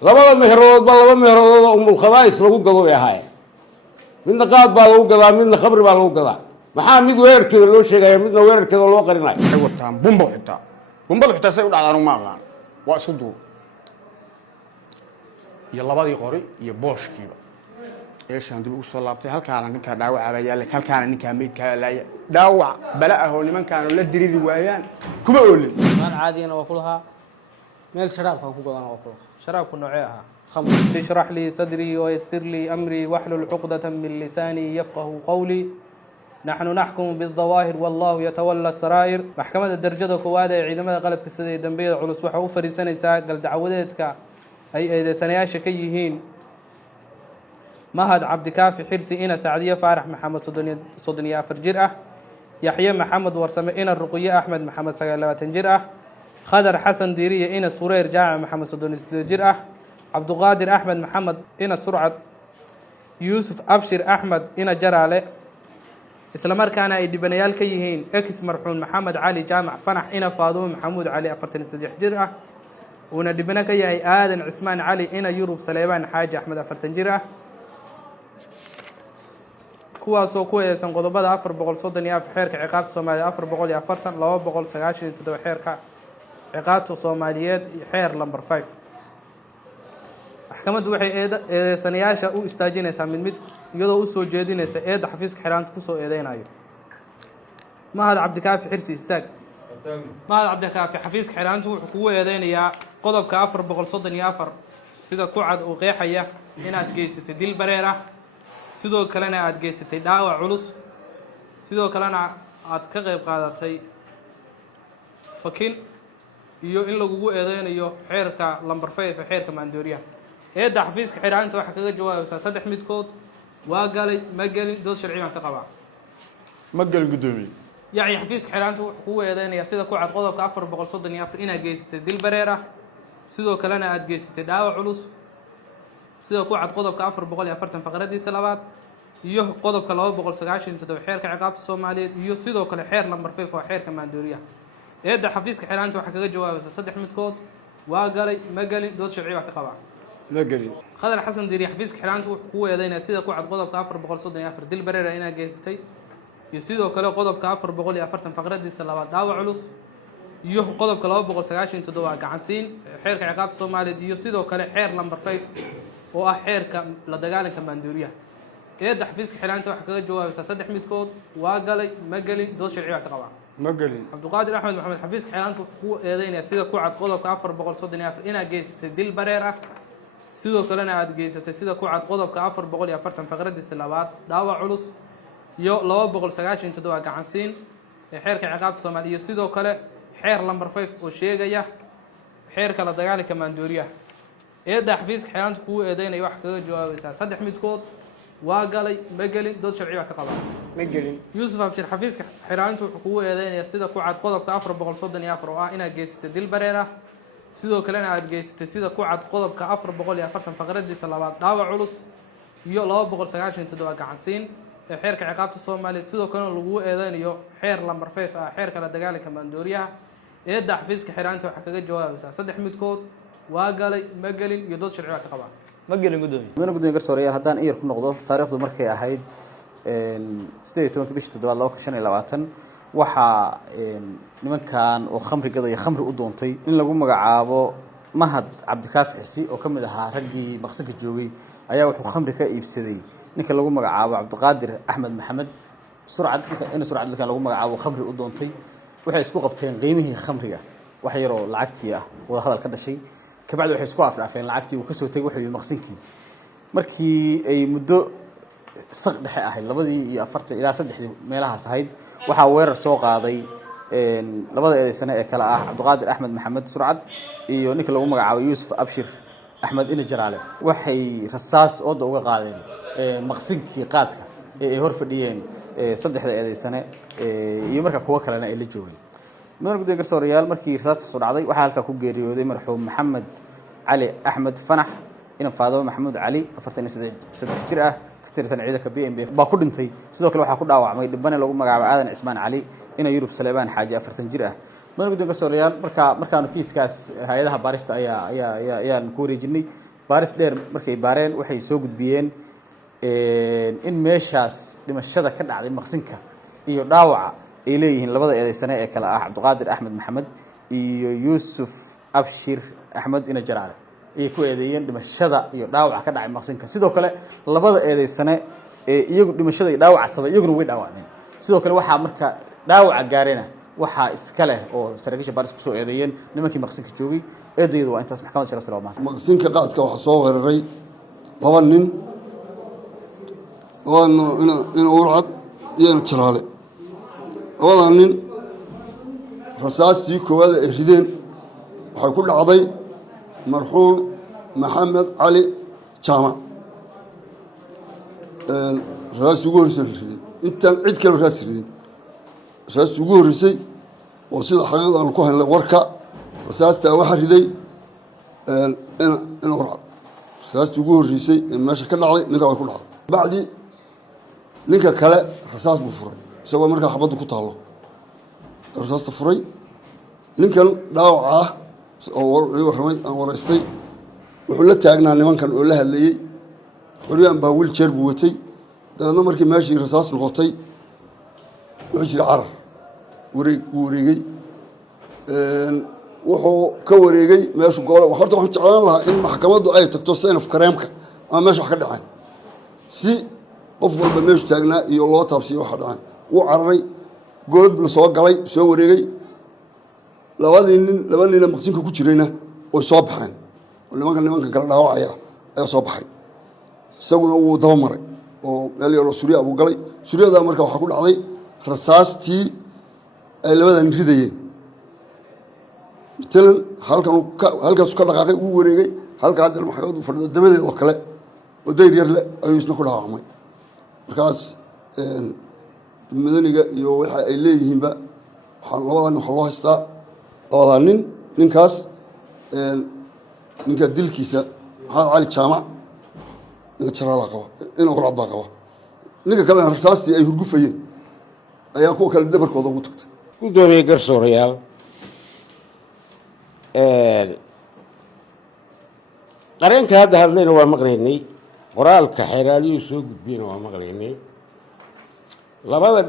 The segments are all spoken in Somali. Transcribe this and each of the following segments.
labada meherood baa laba meherood oo umulkhadaa'is lagu gado bay ahaayeen midna qaad baa lagu gadaa midna khamri baa lagu gadaa maxaa mid weerarkeeda loo sheegaya midna weerarkeeda loo qarinayo waxay wataan bumbo xitaa bumbadu xitaa say u dhacdaan uma aqaan waa isku duub iyo labadii qori iyo booshkiiba eeshaan dib ugu soo laabtay halkaana ninkaa dhaawacaba yaalla halkaana ninkaa meydkaa laaya dhaawac bala ah oo nimankaanu la diridi waayaan kuma oolin maan caadiyana waa ku lahaa meel sharaabka ku godana waa ku lahaa شرابك نوعيها khamr اشرح لي صدري ويسر لي أمري واحلل عقدة من لساني يفقه قولي نحن نحكم بالظواهر والله يتولى السرائر محكمة الدرجة كوادة عندما قلب كسدي دنبيد علوس وحا وفريسان يساق قال دعودتك أي سنياش كيهين مهد عبد كافي حرسي إنا سعدية فارح محمد صدنيا فرجرأة يحيى محمد ورسم إنا الرقية أحمد محمد سقالة جرأة خضر حسن ديرية إنا سرير جامع محمد صدنيا جرأة عبد القادر أحمد محمد إنا سرعة يوسف أبشر أحمد إنا جرالة إسلامار كان أيدي بنيال كيهين إكس مرحون محمد علي جامع فنح إنا فاضون محمود علي أفرتن السديح جرأة وندي بنا كيهي آدن عثمان علي إنا يوروب سليمان حاج أحمد أفرتن جرأة kuwaasoo ku eedeysan qodobada 430 xeerka ciqaabta Soomaaliya 440 297 xeerka ciqaabta Soomaaliyeed xeer number 5 maxkamaddu waxay eedeysanayaasha u istaajinaysaa mid iyadoo u soo jeedinaysa eedda xafiiska xiraanta ku soo eedeynayo mahad cabdikaafi xirsi istaag mahad cabdikaafi xafiiska xiraanta wuxuu kugu eedeynayaa qodobka 434 sida ku cad uu qeexaya inaad geysatay dil bareer ah sidoo kalena aad geysatay dhaawac culus sidoo kalena aad ka qayb qaadatay fakin iyo in lagu eedeynayo xeerka number 5 xeerka maandooriyaha eedda xafiiska xiraanta waxa kaga jawaabaysaa saddex midkood waa galay ma galin dood sharci baan ka qabaa ma galin gudoomiye yaci xafiiska xiraanta wuxuu kugu eedeynayaa sida ku cad qodobka 434 inaad geysatay dil bareer ah sidoo kalena aad geysatay dhaawac culus sida ku cad qodobka 440 faqradiisa labaad iyo qodobka 297 xeerka ciqaabta Soomaaliyeed iyo sidoo kale xeer number 5 oo xeerka maandooriyaha eedda xafiiska xiraanta waxa kaga jawaabaysaa saddex midkood waa galay ma galin dood sharci baa ka qabaa ma galin خضر حسن ديري حفيزك حرانته وحكوه يدينا سيدا كو عد قضب كافر بقول صدني أفر دل بريرا إنا جيستي يسيدو كلا قضب كافر بقول أفرتن فقرد دي السلوات داوى علوس يوه قضب كلا بقول سقاشين تدوا قعنسين حير كعقاب سومالي يسيدو كلا حير نمبر 5 وأحير لدقالن كماندوريا إيه حفيزك حرانته وحكوه جواب صدح ميت كود واقلي مقلي دوش العيال كقوا مقلي عبد القادر أحمد محمد حفيزك حرانته وحكوه يدينا سيدا كو عد قضب كافر بقول صدني أفر إنا جيستي دل بريرا sidoo kalena aad geysatay sida ku cad qodobka 440 faqradiisa labaad dhaawac culus iyo 297 gacansiin ee xeerka ciqaabta Soomaaliya sidoo kale xeer number 5 oo sheegaya xeerka la dagaalanka maandooriyaha eedda xafiiska xiraanta ku eedeynay wax kaga jawaabaysaa saddex midkood waa galay ma galin dood sharci ka qabaa ma galin Yusuf Abshir xafiiska xiraanta wuxuu ku eedeynaya sida ku cad qodobka 434 oo ah inaad geysatay dil bareer ah sidoo kalena aad geysatay sida ku cad qodobka 440 faqradiisa labaad dhaawac culus iyo 297 gacansiin ee xeerka ciqaabta Soomaaliya sidoo kalena lagu eedeynayo xeer number 5 ah xeerka la dagaalanka maandooriyaha eedda xafiiska xiraanta waxa kaga jawaabaysaa saddex midkood waa galay ma galin iyo dood sharci ka qabaa ma gelin gudoomiye mana gudoomiye garsooreyaal haddaan iyar ku noqdo taariikhdu markay ahayd 18 bishii 7 2025 waxaa nimankan oo khamri gada iyo khamri u doontay in lagu magacaabo mahad cabdikaafi xisi oo ka mid ahaa raggii maqsinka joogay ayaa wuxuu khamri ka iibsaday ninka lagu magacaabo cabdiqaadir axmed maxamed surcad in surcad lagu magacaabo khamri u doontay waxay isku qabteen qiimihii khamriga wax yar oo lacagtii ah wada hadal ka dhashay kabacdi waxay isku afraafeen lacagtii uu ka soo tagay wuxuu maqsinkii markii ay muddo saq dhexe ahayd 2 ilaa 3 meelahaas ahayd waxaa weerar soo qaaday labada eedeysane ee kala ah cabdiqaadir axmed maxamed surcad iyo ninka lagu magacaabo yuusuf abshir axmed ina jaraale waxay rasaas ooda uga qaadeen maqsinkii qaadka ee ay hor fadhiyeen saddexda eedeysane iyo marka kuwa kalena ay la joogeen mudane gudoomiye garsooreyaal markii rasaasta soo dhacday waxaa halkaa ku geeriyooday marxuum maxamed cali axmed fanax ina faadimo maxamuud cali 43 jir ah tirsan ciidanka BNB baa ku dhintay sidoo kale waxa ku dhaawacmay dhibane lagu magacaabo aadan Cismaan Cali ina Yurub Saleebaan Xaaji 40 jir ah madaxweynaha garsooreyaal markaanu kiiskaas hay'adaha baarista ayaan ku wareejinay baaris dheer markay baareen waxay soo gudbiyeen in meeshaas dhimashada ka dhacday maqsinka iyo dhaawaca ay leeyihiin labada eedaysane ee kala ah Cabdiqaadir Axmed Maxamed iyo Yuusuf Abshir Axmed ina jaraale ay ku eedeeyeen dhimashada iyo dhaawaca ka dhacay maqsinka sidoo kale labada eedaysane ee iyagu dhimashada iyo dhaawaca sabay iyaguna way dhaawacmeen sidoo kale waxa marka dhaawaca gaarena waxa iska leh oo saraakiisha baaris ku soo eedeeyeen nimankii maqsinka joogay eedeedu waa intaas maxkamadda sharaf sare oo maqsinka qaadka waxa soo weeraray laba nin oo in urcad iyo jaraale labada nin rasaastii koowaad ay rideen waxay ku dhacday marxuum maxamed cali jaamac rasaastii ugu horreysay rideen intaan cid kale rasaas ridin rasaastii ugu horreysay oo sida xaqiiqda aan ku helnay warka rasaastaa waxaa riday in urcad rasaastii ugu horreysay ee meesha ka dhacday ninka way ku dhacday bacdi ninka kale rasaas buu furay isagoo markaa xabaddu ku taallo rasaasta furay ninkan dhaawaca ah oo ii warramay aan waraystay wuxuu la taagnaa nimankan oo la hadlayey xoriyaan baa wiiljeer buu watay dabeedna markii meeshii rasaas noqotay wuxuu jiri carar wuu wareegey wuxuu ka wareegey meeshu goole horta waxaan jeclaan lahaa in maxkamaddu ay tagto sign of kareemka ama meesha wax ka dhaceen si qof walba meeshu taagnaa iyo loo taabsiiyo waxa dhaceen wuu cararay goolad buu soo galay soo wareegay laba nina maqsinka ku jirayna way soo baxeen oo nimanka kala dhaawacaya ayaa soo baxay isaguna wuu daba maray oo meel yaroo surya buu galay suryadaa marka waxaa ku dhacday rasaastii ay labada nin ridayeen matalan halkaasu ka dhaqaaqay wuu wareegay halka hadda maxkamaddu fadhida dabadeed oo kale oo dayr yar leh ayuu isna ku dhaawacmay markaas madaniga iyo waxa ay leeyihiinba labada nin waxaa loo haystaa labadaa ninkaas ninka dilkiisa maxamed cali jaamac ina jaraalaa qaba ina urcad baa qaba ninka kalena rasaastii ay hurgufayeen ayaa kuwa kale dhabarkooda ugu tagtay gudoomiye garsoorayaal qareenka hadda hadlayna waa maqlaynay qoraalka xeeraaliyuu soo gudbiyena waa maqlaynay labada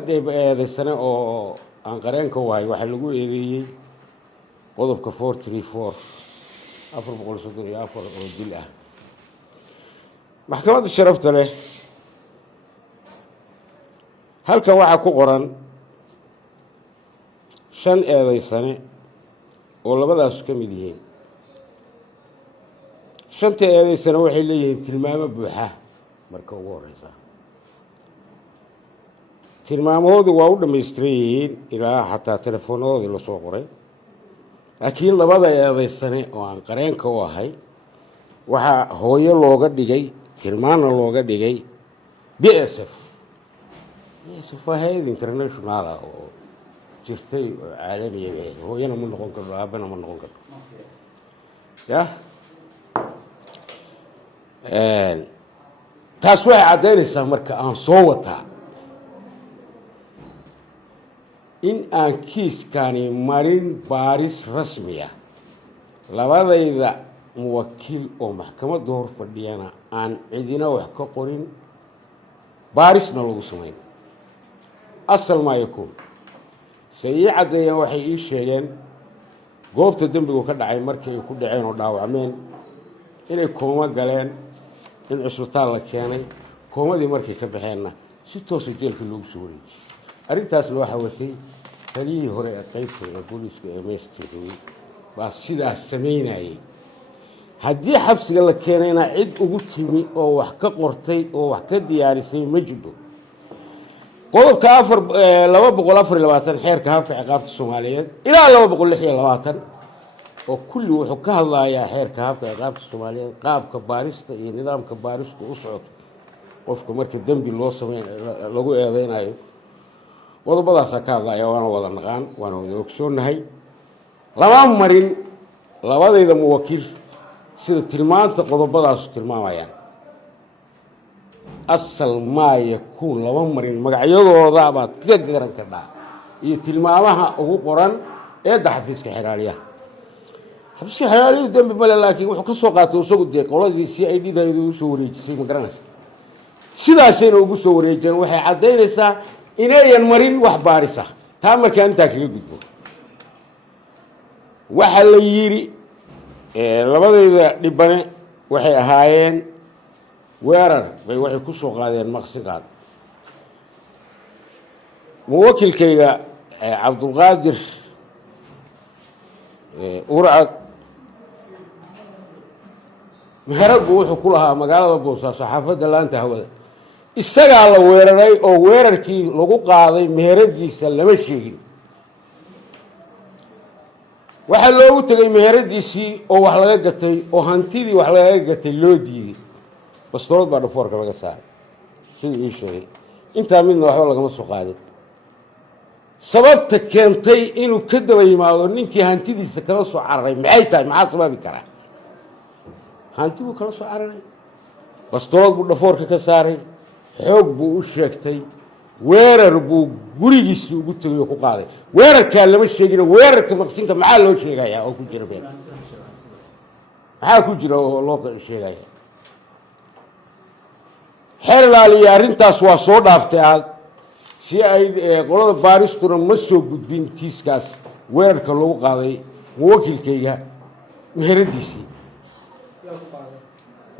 eedaysane oo aan qareenka wahay waxaa lagu eedeeyey qodobka 434 434 oo dil ah maxkamadda sharafta leh halkan waxaa ku qoran 5 eedaysane oo labadaas ka mid yihiin 5 eedaysane waxay leeyihiin tilmaamo buuxa marka ugu horeysa tilmaamahoodu waa u dhammaystiran yihiin ilaa xataa telefoonnadoodii la soo qoray laakiin labada eedaysane oo aan qareenka u ahay waxaa hooyo looga dhigay tilmaanna looga dhigay BSF waa hay-ad internationala oo jirtay oo caalamiya hooyana ma noqon karto aabana ma noqon karto yah taas waxay caddaynaysaa marka aan soo wataa in aan kiiskani marin baaris rasmi ah labadayda muwakiil oo maxkamadda hor fadhiyana aan cidina wax ka qorin baarisna lagu samayn asal maa yakuun se ii caddeeyeen waxay ii sheegeen goobta dembigu ka dhacay markii ay ku dhaceen oo dhaawacmeen inay kooma galeen in cusbitaal la keenay koomadii markay ka baxeenna si toosa jeelka loogu soo wareejiyey arrintaasna waxaa watay taliyihii hore ee qaybta ee booliiska ee meestirooy baa sidaas samaynayay haddii xabsiga la keenayna cid ugu timi oo wax ka qortay oo wax ka diyaarisay ma jidho qodobka 224 xeerka habka ciqaabta Soomaaliyeed ilaa 226 oo kulli wuxuu ka hadlayaa xeerka habka ciqaabta Soomaaliyeed qaabka baarista iyo nidaamka baarista u socdo qofka marka dambi loo sameeyo lagu eedeynayo qodobadaas ka hadlaya waana wada naqaan waana wada ogsoonahay laba marin labadayda muwakiil sida tilmaanta qodobadaas tilmaamayaan asal ma yakuun laba marin magacyadooda baad ka garan kartaa iyo tilmaamaha ugu qoran ee xafiiska xiraaliyaha xabsi xalaaliyo dambi male laakiin wuxuu ka soo qaatay isagu dee qoladii si ay dhidaydu u soo wareejisay ma garanaysa sidaasayna ugu soo wareejeen waxay caddaynaysaa inayan marin wax baarisa taa markaan intaa kaga gudbo waxaa la yidhi labadayda dhibane waxay ahaayeen weerar bay waxay ku soo qaadeen maqsin qaad muwakilkayga cabdulqaadir urcad meherad buu wuxuu ku lahaa magaalada boosaaso xaafadda laanta hawada isagaa la weeraray oo weerarkii lagu qaaday meheradiisa lama sheegin waxaa loogu tegay meheradiisii oo wax laga gatay oo hantidii wax laga gatay loo diiday bastoolad baa dhafoorka laga saaray sidii ii sheegay intaa midna waxba lagama soo qaadin sababta keentay inuu ka daba yimaado ninkii hantidiisa kala soo cararay maxay tahay maxaa sababi karaa hanti buu kala soo cararay bastoolad buu dhafoorka ka saaray xoog buu u sheegtay weerar buu gurigiisii ugu tegay oo ku qaaday weerarkaa lama sheegino weerarka maqsinka maxaa loo sheegayaa oo ku jira been maxaa ku jira oo loo sheegaya xeer ilaaliya arrintaas waa soo dhaaftay aad si ay qolada baaristuna ma soo gudbin kiiskaas weerarka lagu qaaday muwakilkayga meheradiisii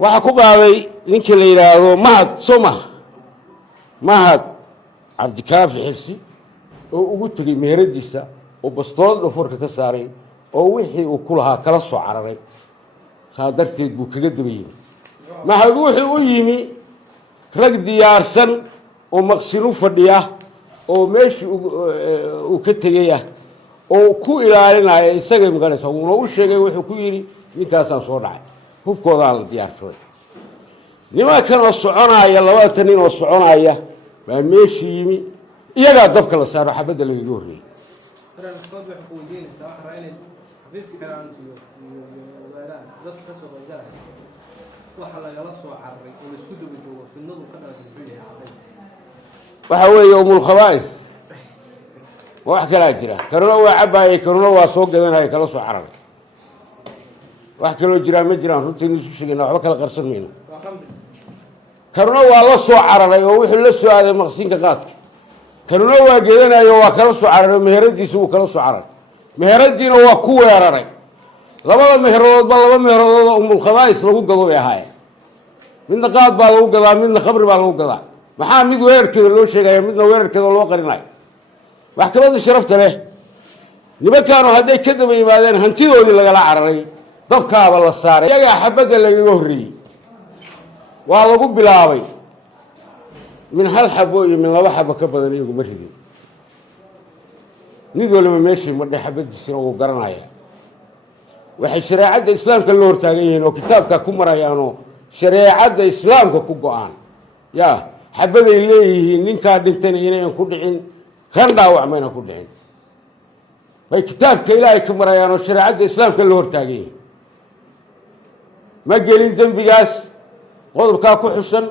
waxaa ku qaaday ninkii la yidhaahdo mahad soo maha mahad cabdikaafi xirsi oo ugu tegey meheradiisa oo bastoolad dhafoorka ka saaray oo wixii uu ku lahaa kala soo cararay saa darteed buu kaga daba yimi mahad wuxuu u yimi rag diyaarsan oo maqsin u fadhiya oo meeshii uu ka tegay ah oo ku ilaalinaya isagay maqanaysa wuuna u sheegay wuxuu ku yidhi ninkaasaan soo dhacay hubkoodaan la diyaarsaday nimankan oo soconaya labada nin oo soconaya baa meeshii yimi iyagaa dabka la saaro xabadda lagaga horreeyey waxa weeye umulkhabaa'is wax kalaa jira kanuna waa cabbaayay kanuna waa soo gadanaya kala soo cararay wax kaloo jiraan ma jiraan runtiinu isu sheegayna waxba kala qarsan mayno kanuna waa la soo cararay oo wuxuu la soo aaday maqsinka qaadka kanuna waa gedanayo waa kala soo cararay meheradiisa wuu kala soo cararay meheradiina waa ku weeraray labada meheradoodba laba meheradood oo umulkhabaa'is lagu gado bay ahaayeen midna qaad baa lagu gadaa midna khamri baa lagu gadaa maxaa mid weerarkeeda loo sheegaya midna weerarkeeda loo qarinayo maxkamadda sharafta leh nimankaanu hadday ka daba yimaadeen hantidoodii lagala cararay dabkaaba la saaray iyagaa xabadda lagaga horreeyey waa lagu bilaabay min hal xabo iyo min laba xabo ka badan iyagu ma ridin mid waliba meeshii madhe xabadiisina wuu garanaya waxay shareecadda islaamka la hortaagan yihiin oo kitaabka ku marayaanoo shareecadda islaamka ku go-aan ya xabaday leeyihiin ninkaa dhintayna inayan ku dhicin kan dhaawacmayna ku dhicin bay kitaabka ilaahay ka marayaan oo shareecadda islaamka la hortaagan yihiin ma gelin dembigaas qodobkaa ku xusan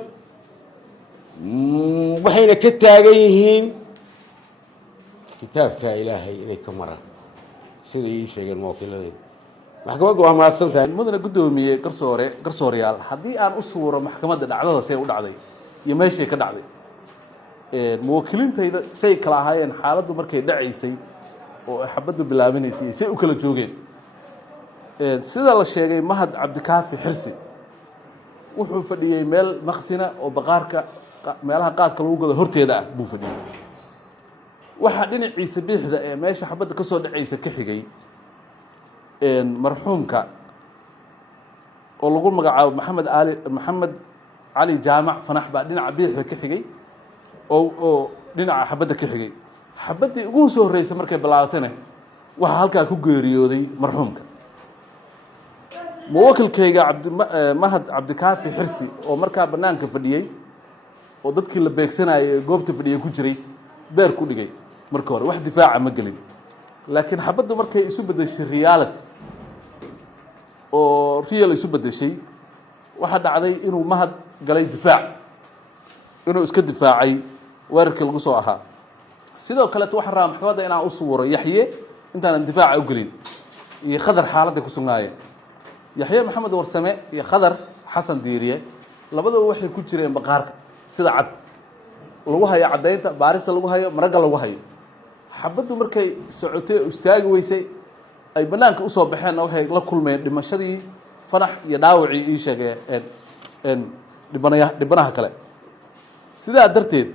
waxayna ka taagan yihiin kitaabka ilaahay inay ka maraan siday ii sheegeen mawkiiladeeda maxkamaddu waa mahadsan tahay mudane guddoomiye garsooreyaal haddii aan u suuro maxkamadda dhacdada see u dhacday iyo meeshay ka dhacday muwakilintayda say kala ahaayeen xaaladdu markay dhacaysay oo ay xabaddu bilaabinaysay say u kala joogeen sida la sheegay mahad cabdikaafi xirsi wuxuu fadhiyey meel maqsina oo baqaarka meelaha qaadka lagu gado horteeda ah buu fadhiyey waxaa dhinaciisa biixda ee meesha xabadda ka soo dhacaysa ka xigay marxuumka oo lagu magacaabo maxamed cali jaamac fanax baa dhinaca biixda ka xigay oo dhinaca xabadda ka xigay xabaddii ugu soo horreysay markay bilaabatana waxaa halkaa ku geeriyooday marxuumka muwakilkayga mahad cabdikaafi xirsi oo markaa bannaanka fadhiyey oo dadkii la beegsanayay ee goobta fadhiyay ku jiray beer ku dhigay marka hore wax difaaca ma gelin laakiin xabaddu markay isu beddeshay reality oo real isu beddeshay waxaa dhacday inuu mahad galay difaac inuu iska difaacay weerarkii lagu soo ahaa sidoo kaleeto waxaan rabaa maxkamadda inaan u suuro yaxye intaanan difaaca u gelin iyo khadar xaaladda ku sugnaayeen yaxye maxamed warsame iyo khadar xasan diiriye labadaba waxay ku jireen baqaarka sida cad lagu hayo caddaynta baarista lagu hayo maragga lagu hayo xabaddu markay socotay oo istaagi weysay ay bannaanka usoo baxeenna waxay la kulmeen dhimashadii fanax iyo dhaawacii ii sheegeen dhibanaha kale sidaa darteed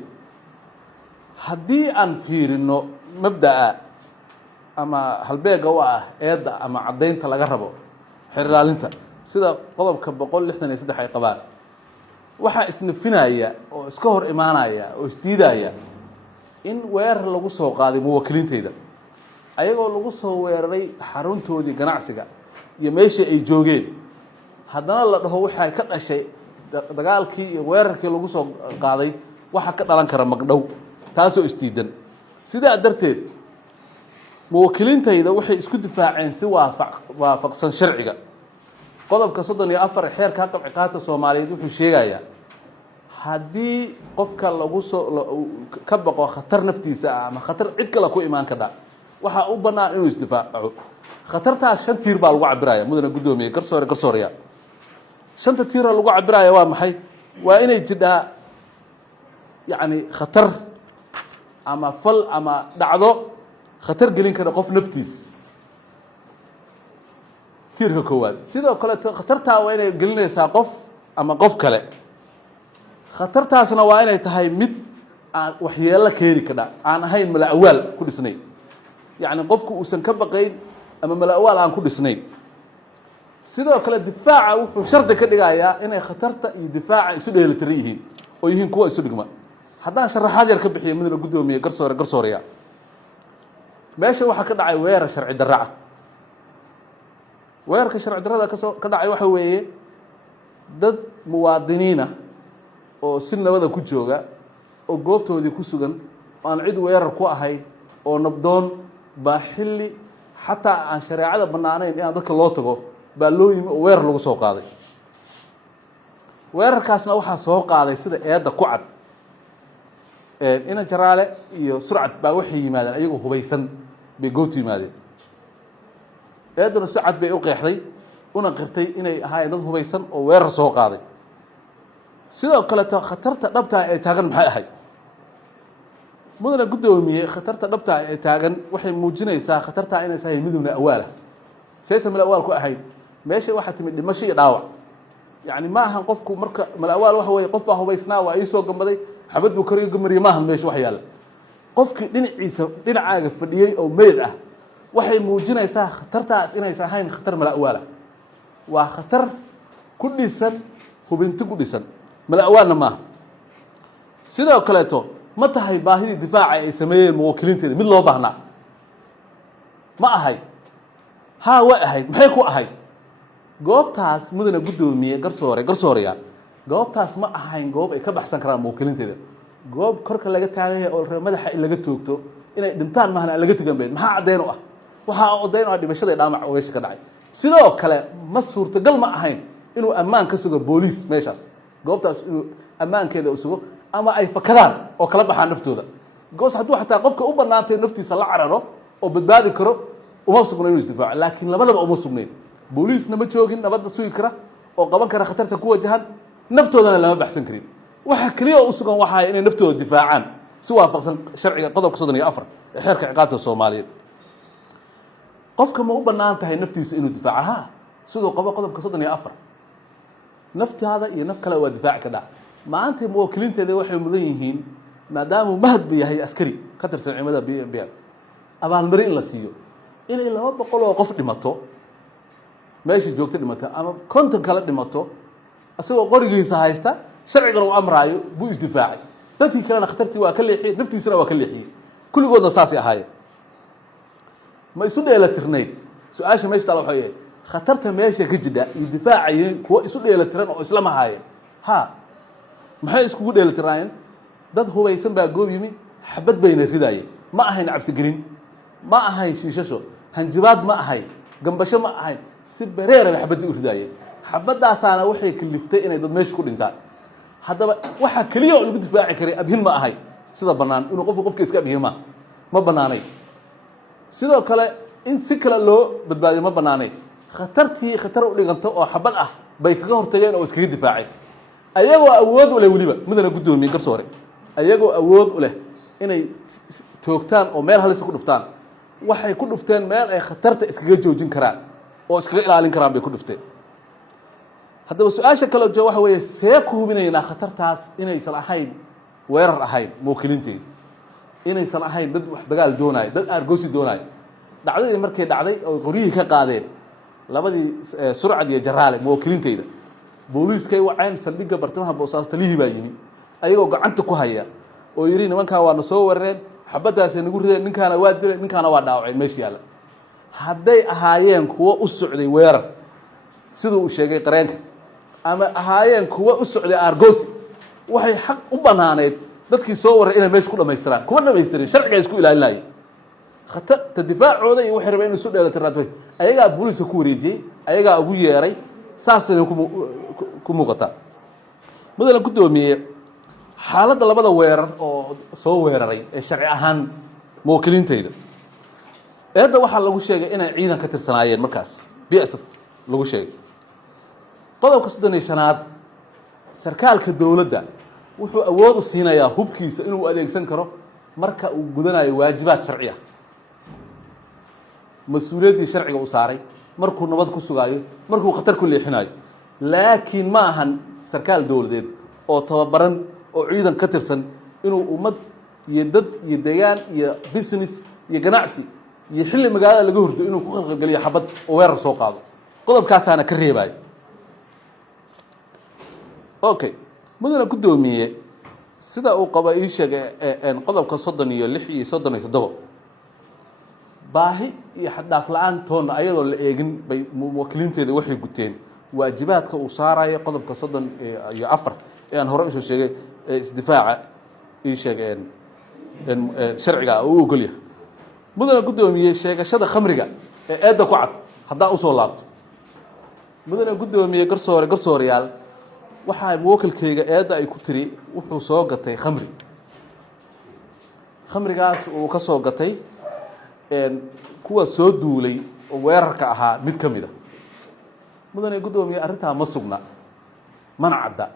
haddii aan fiirino mabda'a ama halbeega u ah eedda ama caddaynta laga rabo xeer ilaalinta sida qodobka 163 ay qabaan waxaa isnafinaya oo iska hor imaanaya oo isdiidaya in weerar lagu soo qaaday muwakkiliinteyda ayagoo lagu soo weeraray xaruntoodii ganacsiga iyo meeshii ay joogeen haddana la dhaho waxay ka dhashay dagaalkii iyo weerarkii lagu soo qaaday waxa ka dhalan kara magdhow taasoo isdiidan sidaa darteed muwakkiliintayda waxay isku difaaceen si waafaqsan sharciga qodobka 34 ee xeerka ciqaabta Soomaaliyeed wuxuu sheegayaa haddii qofka lagu soo ka baqo khatar naftiisa ama khatar cid kale ku imaan karta waxa u bannaan inuu isdifaaco khatartaas 5 tiir baa lagu cabiraya mudane gudoomiye garsooraya 5 tiir lagu cabiraya waa maxay waa inay jidhaa yani khatar ama fal ama dhacdo khatar gelin kara qof naftiis tiirka koowaad sidoo kale khatartaa waa inay gelinaysaa qof ama qof kale khatartaasna waa inay tahay mid aan waxyeello keeni kara aan ahayn mala'awaal ku dhisnayn yacni qofku uusan ka baqayn ama mala'awaal aan ku dhisnayn sidoo kale difaaca wuxuu shardi ka dhigayaa inay khatarta iyo difaaca isu dheelitiran yihiin oo yihiin kuwa isu dhigma haddaan sharaxaad yar ka bixiyo midna gudoomiye garsooraya meesha waxaa ka dhacay weerar sharci darro ah weerarka sharci darrada ka dhacay waxa weeye dad muwaadiniina oo si nabada ku jooga oo goobtoodii ku sugan aan cid weerar ku ahayn oo nabdoon baa xilli xataa aan shareecada bannaanayn inaan dadka loo tago baa loo yimi oo weerar lagu soo qaaday weerarkaasna waxaa soo qaaday sida eedda ku cad ina jaraale iyo surcad baa waxay yimaadeen ayagoo hubaysan bay goobta yimaadeen eedduna si cad bay u qeexday una qirtay inay ahaayeen dad hubaysan oo weerar soo qaaday sidoo kale khatarta dhabtaa ee taagan maxay ahayd mudane gudoomiye khatarta dhabtaa ee taagan waxay muujinaysaa khatartaa inay tahay midowna awaala saysa malawaal ku ahayd meesha waxaa timid dhimasho iyo dhaawac yacni ma ahan qofku marka malawaal waxa weeye qof baa hubaysnaa waa ii soo gambaday xabad buu kariyo gamariyay ma ahan meesha wax yaalla qofkii dhinacaaga fadhiyey oo meyd ah waxay muujinaysaa khatartaas inaysan ahayn khatar malawaala waa khatar ku dhisan hubinti ku dhisan malawaalna maaha sidoo kaleeto ma tahay baahidii difaaca ay sameeyeen muwakkiliinteeda mid loo baahnaa ma ahayd haa way ahayd maxay ku ahayd goobtaas mudane gudoomiye garsooraya goobtaas ma ahayn goob ay ka baxsan karaan muwakkiliinteeda goob korka laga taagaya oo madaxa in laga toogto inay dhintaan mahna laga tegan beed maxaa caddeyn u ah waxaa caddeyn u ah dhimashada dhaamac ogeysha ka dhacay sidoo kale ma suurtagal ma ahayn inuu ammaan ka sugo booliis meeshaas goobtaas inuu ammaankeeda u sugo ama ay fakadaan oo kala baxaan naftooda goos hadduu xataa qofka u bannaantay naftiisa la cararo oo badbaadi karo uma sugna inuu isdifaaco laakiin labadaba uma sugnayn booliisna ma joogin nabadda sugi kara oo qaban kara khatarta ku wajahan naftoodana lama baxsan karin waxa kaliya u sugan waxa inay naftooda difaacaan si waafaqsan sharciga qodobka 34 ee xeerka ciqaabta Soomaaliyeed qofka ma u bannaan tahay naftiisa inuu difaaco ha sidoo qodobka 34 naftaada iyo naf kale waa difaac ka dhac maanta muwakkiliinteeda waxay mudan yihiin maadaama mahad yahay askari ka tirsan ciidamada BNB abaalmarin in la siiyo inay 200 oo qof dhimato meeshii joogta dhimato ama konton kala dhimato asagoo qorigiisa haysta sharciga uu amraayo buu isdifaacay dadkii kalena khatartii waa ka leexiyay naftiisana waa ka leexiyay kulligoodna saasi ahaayeen ma isu dheelatirnayd su-aasha meesha taala waxay ahayd khatarta meesha ka jidha iyo difaacayeen kuwa isu dheelatiran oo isla mahaayeen ha maxay iskugu dheelitiraayeen dad hubaysan baa goob yimi xabad bayna ridaayeen ma ahayn cabsigelin ma ahayn shiishasho hanjibaad ma ahayn gambasho ma ahayn si bareer ay xabadii u ridaayeen xabadaasaana waxay kaliftay inay dad meesha ku dhintaan haddaba waxa kaliya oo lagu difaaci karay abhin ma ahay sida bannaan inuu qofka iska abhiyo ma bannaanay sidoo kale in si kale loo badbaadiyo ma banaanayn khatartii khatar u dhiganto oo xabad ah bay kaga hortageen oo iskaga difaaceen ayagoo awood u leh weliba mudana guddoomiye garsoore ayagoo awood u leh inay toogtaan oo meel halis ku dhuftaan waxay ku dhufteen meel ay khatarta iskaga joojin karaan oo iskaga ilaalin karaan bay ku dhufteen haddaba su-aasha kale oo waxa weeye see ku hubinaynaa khatartaas inaysan ahayn weerar ahayn muwakkiliinteeda inaysan ahayn dad wax dagaal doonaayo dad aargoosi doonaayo dhacdadii markay dhacday oo qoryihii ka qaadeen labadii surcad iyo jaraale muwakkiliinteyda booliiskay waceen saldhigga bartamaha boosaaso talihii baa yimi ayagoo gacanta ku haya oo yidhi nimankaan waana soo weerareen xabaddaasay nagu rideen ninkaana waa dileen ninkaana waa dhaawaceen meesha yaalla hadday ahaayeen kuwo u socday weerar siduu uu sheegay qareenka ama ahaayeen kuwo u socday aargoosi waxay xaq u banaaneyd dadkii soo waray inay meesha ku dhamaystiraan kuma dhamaystirin sharciga isku ilaalinayeen khatarta difaacooda iyo waxay rabeen inay isu dheelatiraan ayagaa booliiska ku wareejiyey ayagaa ugu yeeray saasayna ku muuqataa mudane guddoomiye xaaladda labada weerar oo soo weeraray ee sharci ahaan muwakkiliinteyda eedda waxaa lagu sheegay inay ciidan ka tirsanaayeen markaas BSF lagu sheegay qodobka 35aad sarkaalka dowladda wuxuu awood u siinayaa hubkiisa inuu adeegsan karo marka uu gudanayo waajibaad sharci ah mas-uuliyaddii sharciga u saaray markuu nabad ku sugaayo markuu khatar ku leexinayo laakiin ma ahan sarkaal dowladeed oo tababaran oo ciidan ka tirsan inuu ummad iyo dad iyo deegaan iyo business iyo ganacsi iyo xilli magaalada laga hordo inuu ku qalqalgeliyo xabad oo weerar soo qaado qodobkaasaana ka reebayo okay mudane guddoomiye sida uu qaba ii sheegay qodobka 36 iyo 37 baahi iyo xadaaf la'aan toona ayadoo la eegin bay muwakkiliinteeda waxay guteen waajibaadka uu saarayo qodobka 34 ee aan hore u sheegay isdifaaca ii sheegay sharciga uu ogol yahay mudane guddoomiye sheegashada khamriga ee eedda ku cad hadaa u soo laabto mudane guddoomiye garsooreyaal waxaa muwakkilkayga eedda ay ku tiri wuxuu soo gatay khamrigaas uu ka soo gatay kuwa soo duulay oo weerarka ahaa mid ka mid a mudane guddoomiye arrintaa ma sugna mana cadda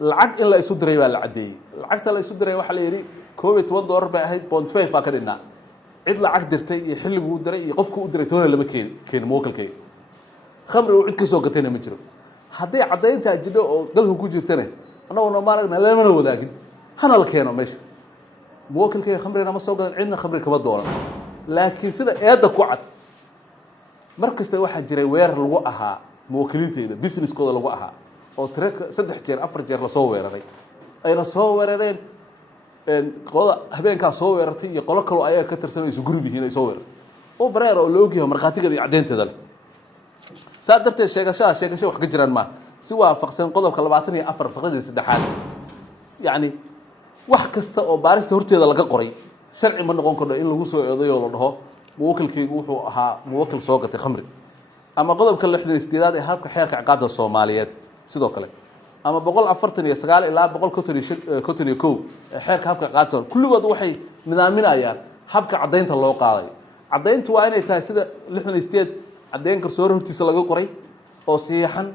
lacag in la isu diray baa la caddeeyey lacagta la isu diray waxaa la yidhi $12 bay ahayd $5 baa ka dhinnaa cid lacag dirtay iyo xilliguu diray iyo qofku u diray toona lama keeni muwakkilkayga khamri uu cid ka soo gatayna ma jiro hadday caddayntaa jidho oo dalka ku jirtana annaguna maaragna lamana wadaagin hana la keeno meesha muwakkilkayga khamrina ma soo gadan cidna khamri kama doonan laakiin sida eedda ku cad mar kasta waxaa jiray weerar lagu ahaa muwakkiliinteyda businesskooda lagu ahaa oo tiraka 3 jeer 4 jeer lasoo weeraray ayna soo weerareen qolada habeenkaa soo weerartay iyo qolo kaloo ayaga ka tirsan isu gurub yihiin ay soo weerar oo bareer oo la ogyahay markhaatigeeda iyo caddeynteeda leh saa darteed sheegasho wax ka jiraan maaha si waafaqsan qodobka 24 faqradii 3aad yacni wax kasta oo baarista horteeda laga qoray sharci ma noqon karo in lagu soo eedayo la dhaho muwakkilkaygu wuxuu ahaa muwakkil soo gatay khamri ama qodobka 68aad ee habka xeerka ciqaabta Soomaaliyeed sidoo kale ama 149 ilaa 151 ee xeerka habka ciqaabta kulligood waxay nidaaminayaan habka caddeynta loo qaaday caddeyntu waa inay tahay sida 68 caddeyn garsoore hortiisa laga qoray oo siixan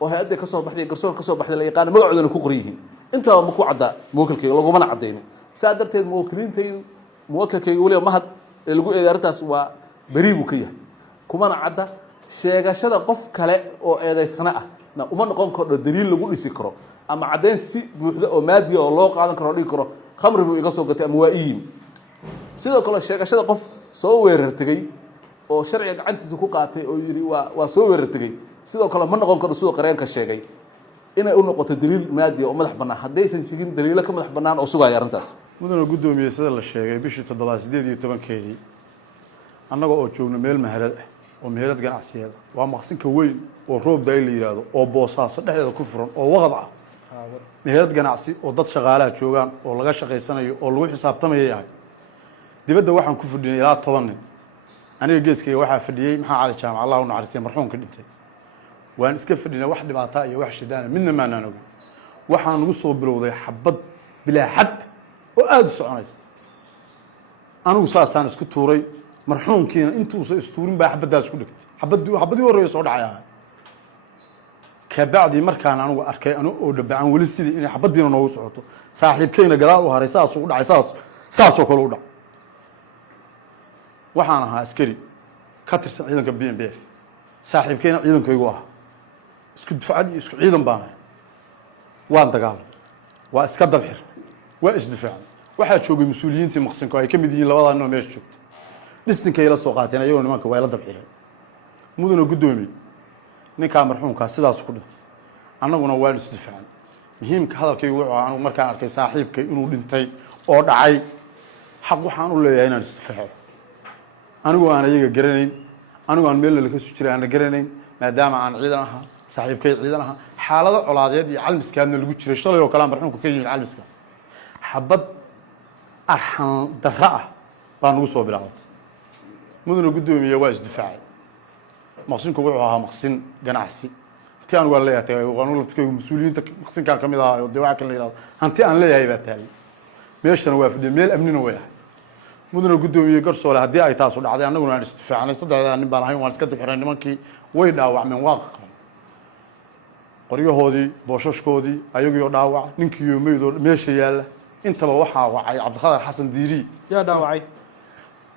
oo hay'adda ka soo baxday garsoor ka soo baxday la yaqaan magacoodana ku qoran yihiin inta ma ku cadda muwakkilkayga laguma cadeynin saa darteed muwakkilkayga waliba mahad ee lagu eeday arrintaas waa bari buu ka yahay kumana cadda sheegashada qof kale oo eedaysana ah na uma noqon karo daliil lagu dhisi karo ama caddeyn si buuxda oo maadiya oo loo qaadan karo dhigi karo khamri buu iga soo gatay ama waa iim sidoo kale sheegashada qof soo weerar tagay oo sharciga gacantiisa ku qaatay oo yiri waa soo weerar tagay sidoo kale ma noqon karo sidoo qareenka sheegay inay u noqoto daliil maadi oo madax bannaan haddaysan sheegin daliilo ka madax bannaan oo sugaya arrintaas mudane guddoomiye sida la sheegay bishii 18 annaga oo joogno meel maharad ah oo meherad ganacsiyeed waa maqsinka weyn oo roob day la yiraahdo oo boosaaso dhexdeeda ku furan oo waqad ah meherad ganacsi oo dad shaqaalaha joogaan oo laga shaqaysanayo oo lagu xisaabtamayo yahay dibadda waxaan ku fadhinay ilaa 10 nin aniga geeskayga waxaa fadhiyay maxaa cali jaamac Allah u naxariistay marxuumka dhintay waan iska fadhinay wax dhibaato iyo wax shidaan midna ma aanan ogin waxaan ugu soo bilowday xabad bilaa xad oo aad u soconaysa anigu saasaan isku tuuray marxuumkiina intuusan istuurin baa xabaddaas ku dhigtay xabaddii horreeya soo dhacay ahaa kabacdii markaan anigu arkay oo dhabacan weli sidii inay xabaddiina noogu socoto saaxiibkayna gadaal u haray saasuu u dhacay saasoo kale u dhac waxaan ahaa askari ka tirsan ciidanka b m b f saaxiibkayna ciidankaygu ahaa isku dufcad iyo isku ciidan baan ahay waan dagaalay waa iska dabxir waa isdifaacay waxaa joogay mas-uuliyiintii maqsinka ay ka mid yihiin labadaa nin oo meesha joogta dhistinkay la soo qaateen ayagoo nimanka waa la dabxireen mudana guddoomiye ninkaa marxuumkaa sidaas ku dhintay annaguna waan isdifaacay muhiimka hadalkaygu wuxuu ahaa anigu markaan arkay saaxiibkay inuu dhintay oo dhacay xaq waxaan u leeyahay inaan isdifaaco anigoo aan iyaga garanayn anigoo aan meelna laka soo jiray aana garanayn maadaama aan ciidan ahaa saaxiibkay ciidan ahaa xaalado colaadeed iyo calmiskaadna lagu jiray shalay oo kale aan marxuumka ka yimid calmiska xabad arxan darra ah baa nagu soo bilaabatay mudana guddoomiye waa isdifaacay maqsinku wuxuu ahaa maqsin ganacsi hanti aan waa leeyahay anu laftikaygu mas-uuliyiinta maqsinkaan ka mid ahaa oo dee waxa kale la yihahdo hanti aan leeyahay baa taallay meeshana waa fadhiya meel amnina way ahay mudana guddoomiye garsoole haddii ay taasu dhacday annaguna aan isdifaacnay saddexdaa nin baan ahayn waan iska dibxiray nimankii way dhaawacmeen waa qaqban qoryahoodii booshashkoodii ayagiioo dhaawac ninkiiyo meydoo meesha yaalla intaba waxaa wacay cabdiqadar xasan diiri yaa dhaawacay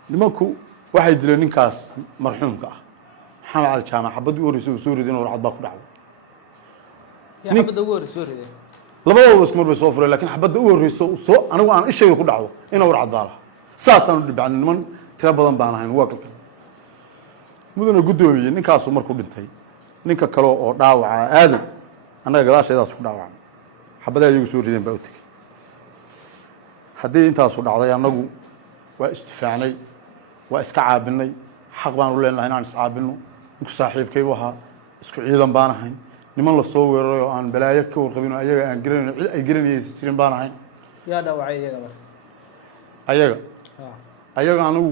nimanku waxay dileen ninkaas marxuumka ah maxamed cali jaamac xabaddii u horreysay uu soo riday in warcad baa ku dhacday yaa xabadda ugu horreysay soo riday labadooda isku mar bay soo fureen laakiin xabadda u horreyso soo anigu aan ishayda ku dhacdo ina warcad baa laha saasaan u dhibacnay niman tiro badan baan ahayn waa kalkal mudana guddoomiye ninkaasu markuu dhintay ninka kale oo dhaawaca aadan annaga gadaasheedaas ku dhaawacnay xabadaha iyagu soo rideen baa u tegey haddii intaasu dhacday annagu waa isdifaacnay waa iska caabinay xaq baan u leenahay inaan iscaabino ninku saaxiibkay u ahaa isku ciidan baan ahayn niman la soo weeraray oo aan balaayo ka warqabin oo ayaga aan garanayn cid ay garanayaysa jirin baan ahayn yaa dhaawacay iyaga marka ayaga anigu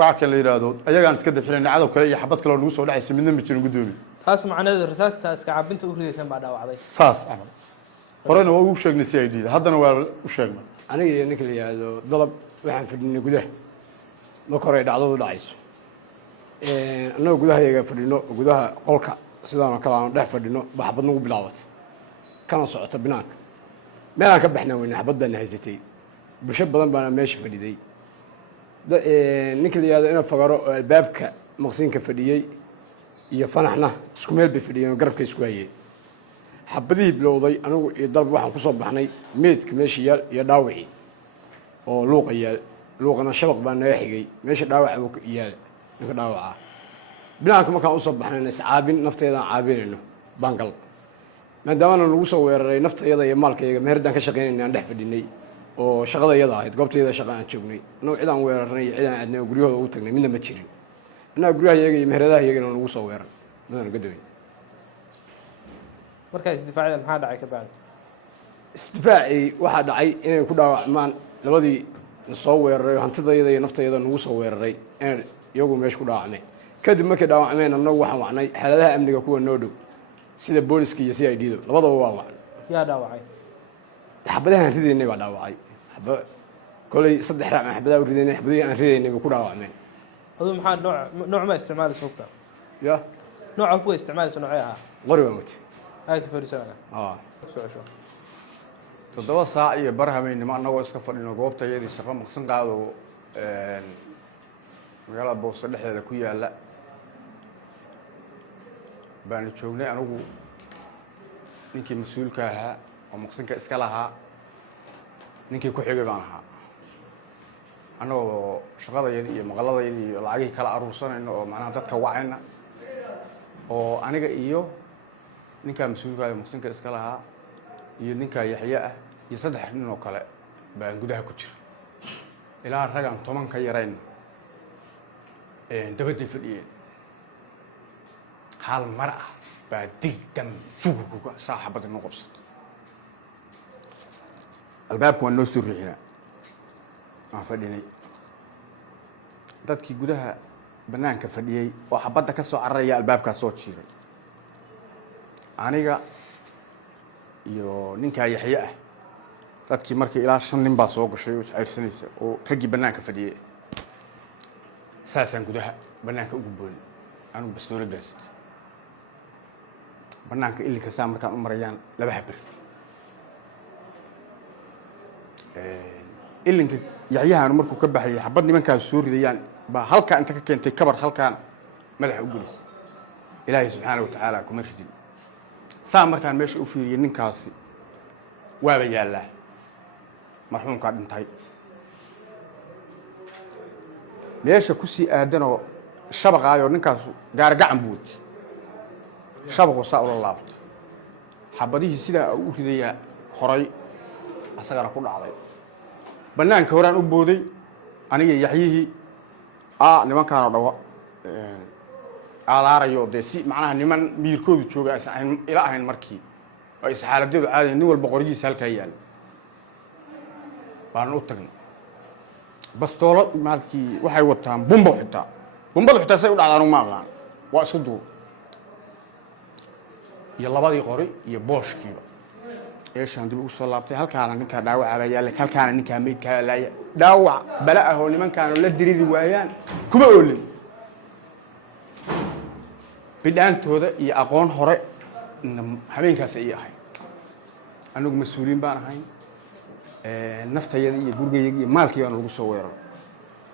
waxa kale la yidhaahdo ayagaan iska dabxinayna cadow kale iyo xabad kale oo nagu soo dhacaysa midna ma jirin guddoomiye taas macnaheedu rasaasta iska cabinta u ridaysaan baa dhaawacday saas camal horena waa ugu sheegnay si ay dhiida haddana waa u sheegnay aniga iyo ninka la yidhaahdo dalab waxaan fadhinay gudaha marka hore ay dhacdadu dhacayso annagoo gudahayaga fadhino gudaha qolka sidaan oo kale aan dhex fadhino ba xabad nagu bilaabatay kana socota binaanka meelaan ka baxnaa weyne xabaddaana haysatay bulsho badan baana meesha fadhiday ninka la yihahdo ina fagaro oo albaabka maqsinka fadhiyey iyo fanaxna isku meel bay fadhiyeen oo garabka isku hayeen xabadihii bilowday anigu iyo dalab waxaan kusoo baxnay meedka meesha yaal iyo dhaawacii oo luuqa yaal luuqana shabaq baa naga xigay meesha dhaawaca buu yaal ninka dhaawaca binaanka markaan usoo baxnayna iscaabin nafteedaan caabinayno baangal maadaamana nagu soo weeraray naftayada iyo maalkayaga meherdan ka shaqaynayna aan dhex fadhinay oo shaqada iyada ahayd goobtayada shaqa aan joognay annagu cid aan weerarnay iyo cid aan aadnay oo guryahooda ugu tagnay midna ma jirin annaga guryaha iyaga iyo meheradaha iyagana nagu soo weeran madana gadooy markaa isdifaacida maxaa dhacay ka bacdi isdifaacii waxaa dhacay inay ku dhaawacmaan labadii na soo weeraray oo hantidayada iyo naftayada nagu soo weeraray inay iyagu meesha ku dhaawacmeen kadib markay dhaawacmeen annagu waxaan wacnay xaaladaha amniga kuwa noo dhow sida booliska iyo CID labadaba waa wacnay yaa dhaawacay xabadahan ridaynay baa dhaawacay kolay saddex raac aan xabadaha u ridaynay xabadihii aan ridaynay bay ku dhaawacmeen aduu maxaa nooc ma isticmaalaysa hubka ya nooca kuwa isticmaalaysa noocee ahaa qori baan watay ay ka fadhiisanaga socosho 7 saac iyo bar habeenimo annagoo iska fadhino goobta iyadii shaqo maqsan qaado magaalada Boos dhexdeeda ku yaala baan joognay anigu ninkii mas'uulka ahaa oo maqsinka iska lahaa ninkii ku xigay baan ahaa annagoo shaqadayda iyo maqaladayda iyo lacagihii kala aruursanayna oo macnaha dadka wacayna oo aniga iyo ninkaa mas-uulka ah maqsinka iska lahaa iyo ninkaa Yaxya ah iyo 3 nin oo kale baan gudaha ku jira ilaa ragaan 10 ka yarayn dabadii fadhiyeen hal mar ah baa digdam suuguga saaxabada noo qabsatay albaabku waa noo soo riixina aan fadhinay dadkii gudaha banaanka fadhiyey oo xabadda ka soo cararaya albaabkaa soo jiiray aniga iyo ninkaa Yaxya ah dadkii markii ilaa 5 nin baa soo gashay oo iscayrsanaysa oo raggii banaanka fadhiyey saasaan gudaha bannaanka ugu boolay anugu bastooladaas bannaanka ilinka saa markaan u marayaan laba habir ilinka yaxyahaanu markuu ka baxayay xabad nimankaas soo ridayaan baa halkaa inta ka keentay kabar halkaana madaxa u gelisay ilaahay subxaana watacaala kuma ridin saa markaan meesha u fiiriyay ninkaasi waaba yaallaa marxuumkaa dhintay meesha kusii aadanoo shabaqaayoo ninkaas gaargacan buu wati shabaqoo saa ula laabta xabadihii sidaa u ridayaa horay asagana ku dhacday bannaanka horaan u booday aniga yaxyihii nimankaanoo dhawa aadaarayo dee si macnaha niman miyirkoodu jooga aysan ahayn ila ahayn markii oo is xaaladeedu caadi nin walba qoryihiisa halkaa yaalla baanan u tagnay bastoolo maalkii waxay wataan bumbo xitaa bumbadu xitaa say u dhacdaan uma aqaan waa isku duub iyo labadii qori iyo booshkiiba eeshaan dib ugu soo laabtay halkaana ninkaa dhaawacabaa yaalla halkaana ninkaa meydkaa laaya dhaawac bala ah oo nimankaanu la diridi waayaan kuma oolin bidhaantooda iyo aqoon hore habeenkaas ay ahayd anagu mas-uuliyiin baan ahayn naftayada iyo gurigayga iyo maalkii baan lagu soo weeraray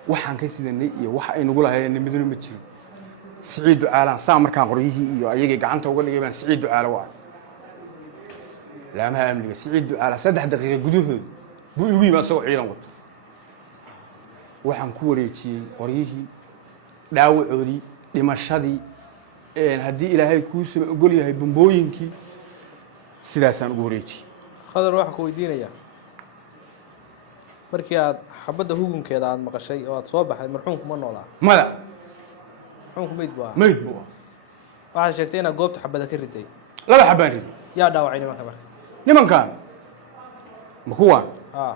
waxaan ka sidanay iyo waxa ay nagu lahayeen midna ma jiro siciid ducaalaan saa markaan qoryihii iyo ayagii gacanta uga dhigay baan siciid ducaala wacay laamaha amniga siciid ducaala 3 daqiiqo gudahood buu igu yimid asagoo ciidan wato waxaan ku wareejiyey qoryihii dhaawacoodii dhimashadii haddii ilaahay kuu soo ogol yahay bumbooyinkii sidaasaan ugu wareejiyey khadar waxaan ku weydiinayaa markii aad xabadda hugunkeeda aad maqashay oo aad soo baxday marxuumku ma noolaa mada marxuumku meyd buu ahaa meyd buu ahaa waxaad sheegtay inaad goobta xabadda ka riday laba xabaan riday yaa dhaawacay nimanka marka nimankaan ma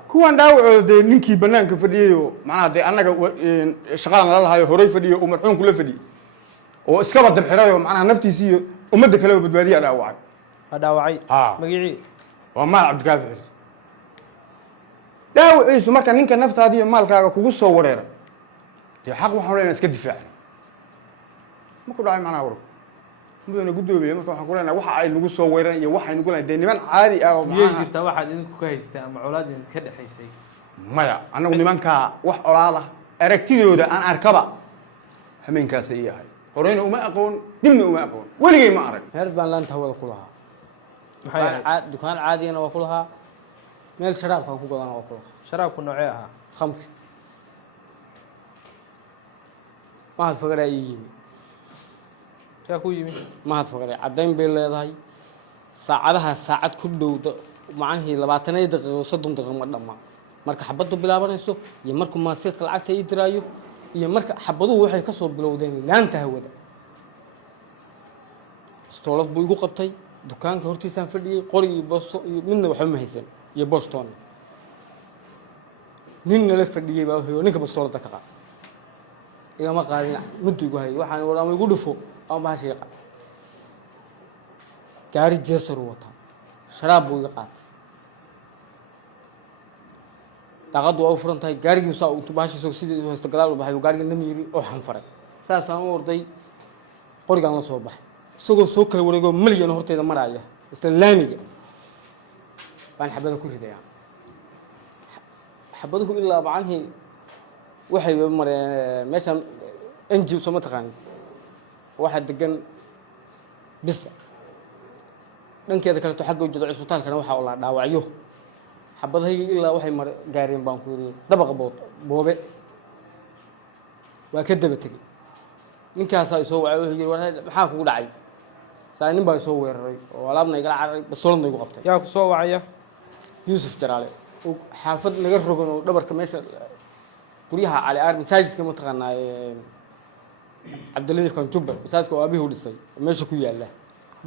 kuwaan dhaawacooda dee ninkii bannaanka fadhiyayoo macnaha dee annaga shaqadan lala lahayo horay fadhiyo uu marxuumku la fadhiyey oo iskaba dabxirayoo macnaha naftiisii iyo ummadda kaleba badbaadiyaa dhaawacay ha dhaawacay magicii waa maal cabdikaafi xirsi dhaawaciisu marka ninka naftaada iyo maalkaaga kugu soo wareeray dee xaq waxaan leenahay iska difaacna ma ku dhacay macnaha warg mudana guddoomiye marka waxaan ku leenahay waxa ay nagu soo weerareen iyo waxay nagu leedahay dee niman caadi ah oo miyay jirtaa waxaad idinku ka haystaa ama colaad idinka dhexaysay maya annagu nimankaa wax colaad ah aragtidooda aan arkaba hameenkaasay ii ahay horeyna uma aqoon dibna uma aqoon weligay ma arag meel baan laanta hawada ku lahaa dukaan caadiyana waa ku lahaa meel sharaabka ku gadana waa ku lahaa sharaabku noocee ahaa khamri mahad fagare ii yimi yaa ku yimi mahad fagare caddayn bay leedahay saacadaha saacad ku dhowda macnihii 20 daqiiqo 30 daqiiqo ma dhammaa marka xabaddu bilaabanayso iyo markuu maaseedka lacagta ii diraayo iyo marka xabaduhu waxay ka soo bilowdeen laanta hawada stoolad buu igu qabtay dukaanka hortiisaan fadhiyey qori iyo boosto iyo midna waxba ma haysan iyo boston nin nala fadhiyey baa wuxuu ninka bostoolada ka qaad igama qaadin muddo igu hayay waxaan war ama igu dhufo ama bahasha iga qaad gaari jeesar u wataa sharaab buu iga qaatay daaqadu waa u furan tahay gaarigii saa uu bahashiisa sidii hoosta gadaal u baxay gaariga namiiri oo xanfaray saasaan u orday qorigaan la soo baxay isagoo soo kala wareegoo malyan horteeda maraya isla laamiga baan xabada ku ridaya xabaduhu ilaa bacanhii waxay mareen meeshaan enji soo ma taqaanin waxaa degan bisa dhankeeda kaleeto xagga ujeedo cisbitaalkana waxaa olaa dhaawacyo xabadahayga ilaa waxay gaareen baan ku yiri dabaqa boobe waa ka daba tegey ninkaasaa isoo wacay wuxuu yiri maxaa kugu dhacay saa nin baa isoo weeraray oo alaabna igala cararay bastoolna igu qabtay yaa ku soo wacaya yuusuf jaraale oo xaafad naga rogan oo dhabarka meesha guryaha cali aar masaajidka ma taqaanaa cabdiladiif kan jubbar masaajidka oo aabihii u dhisay meesha ku yaalla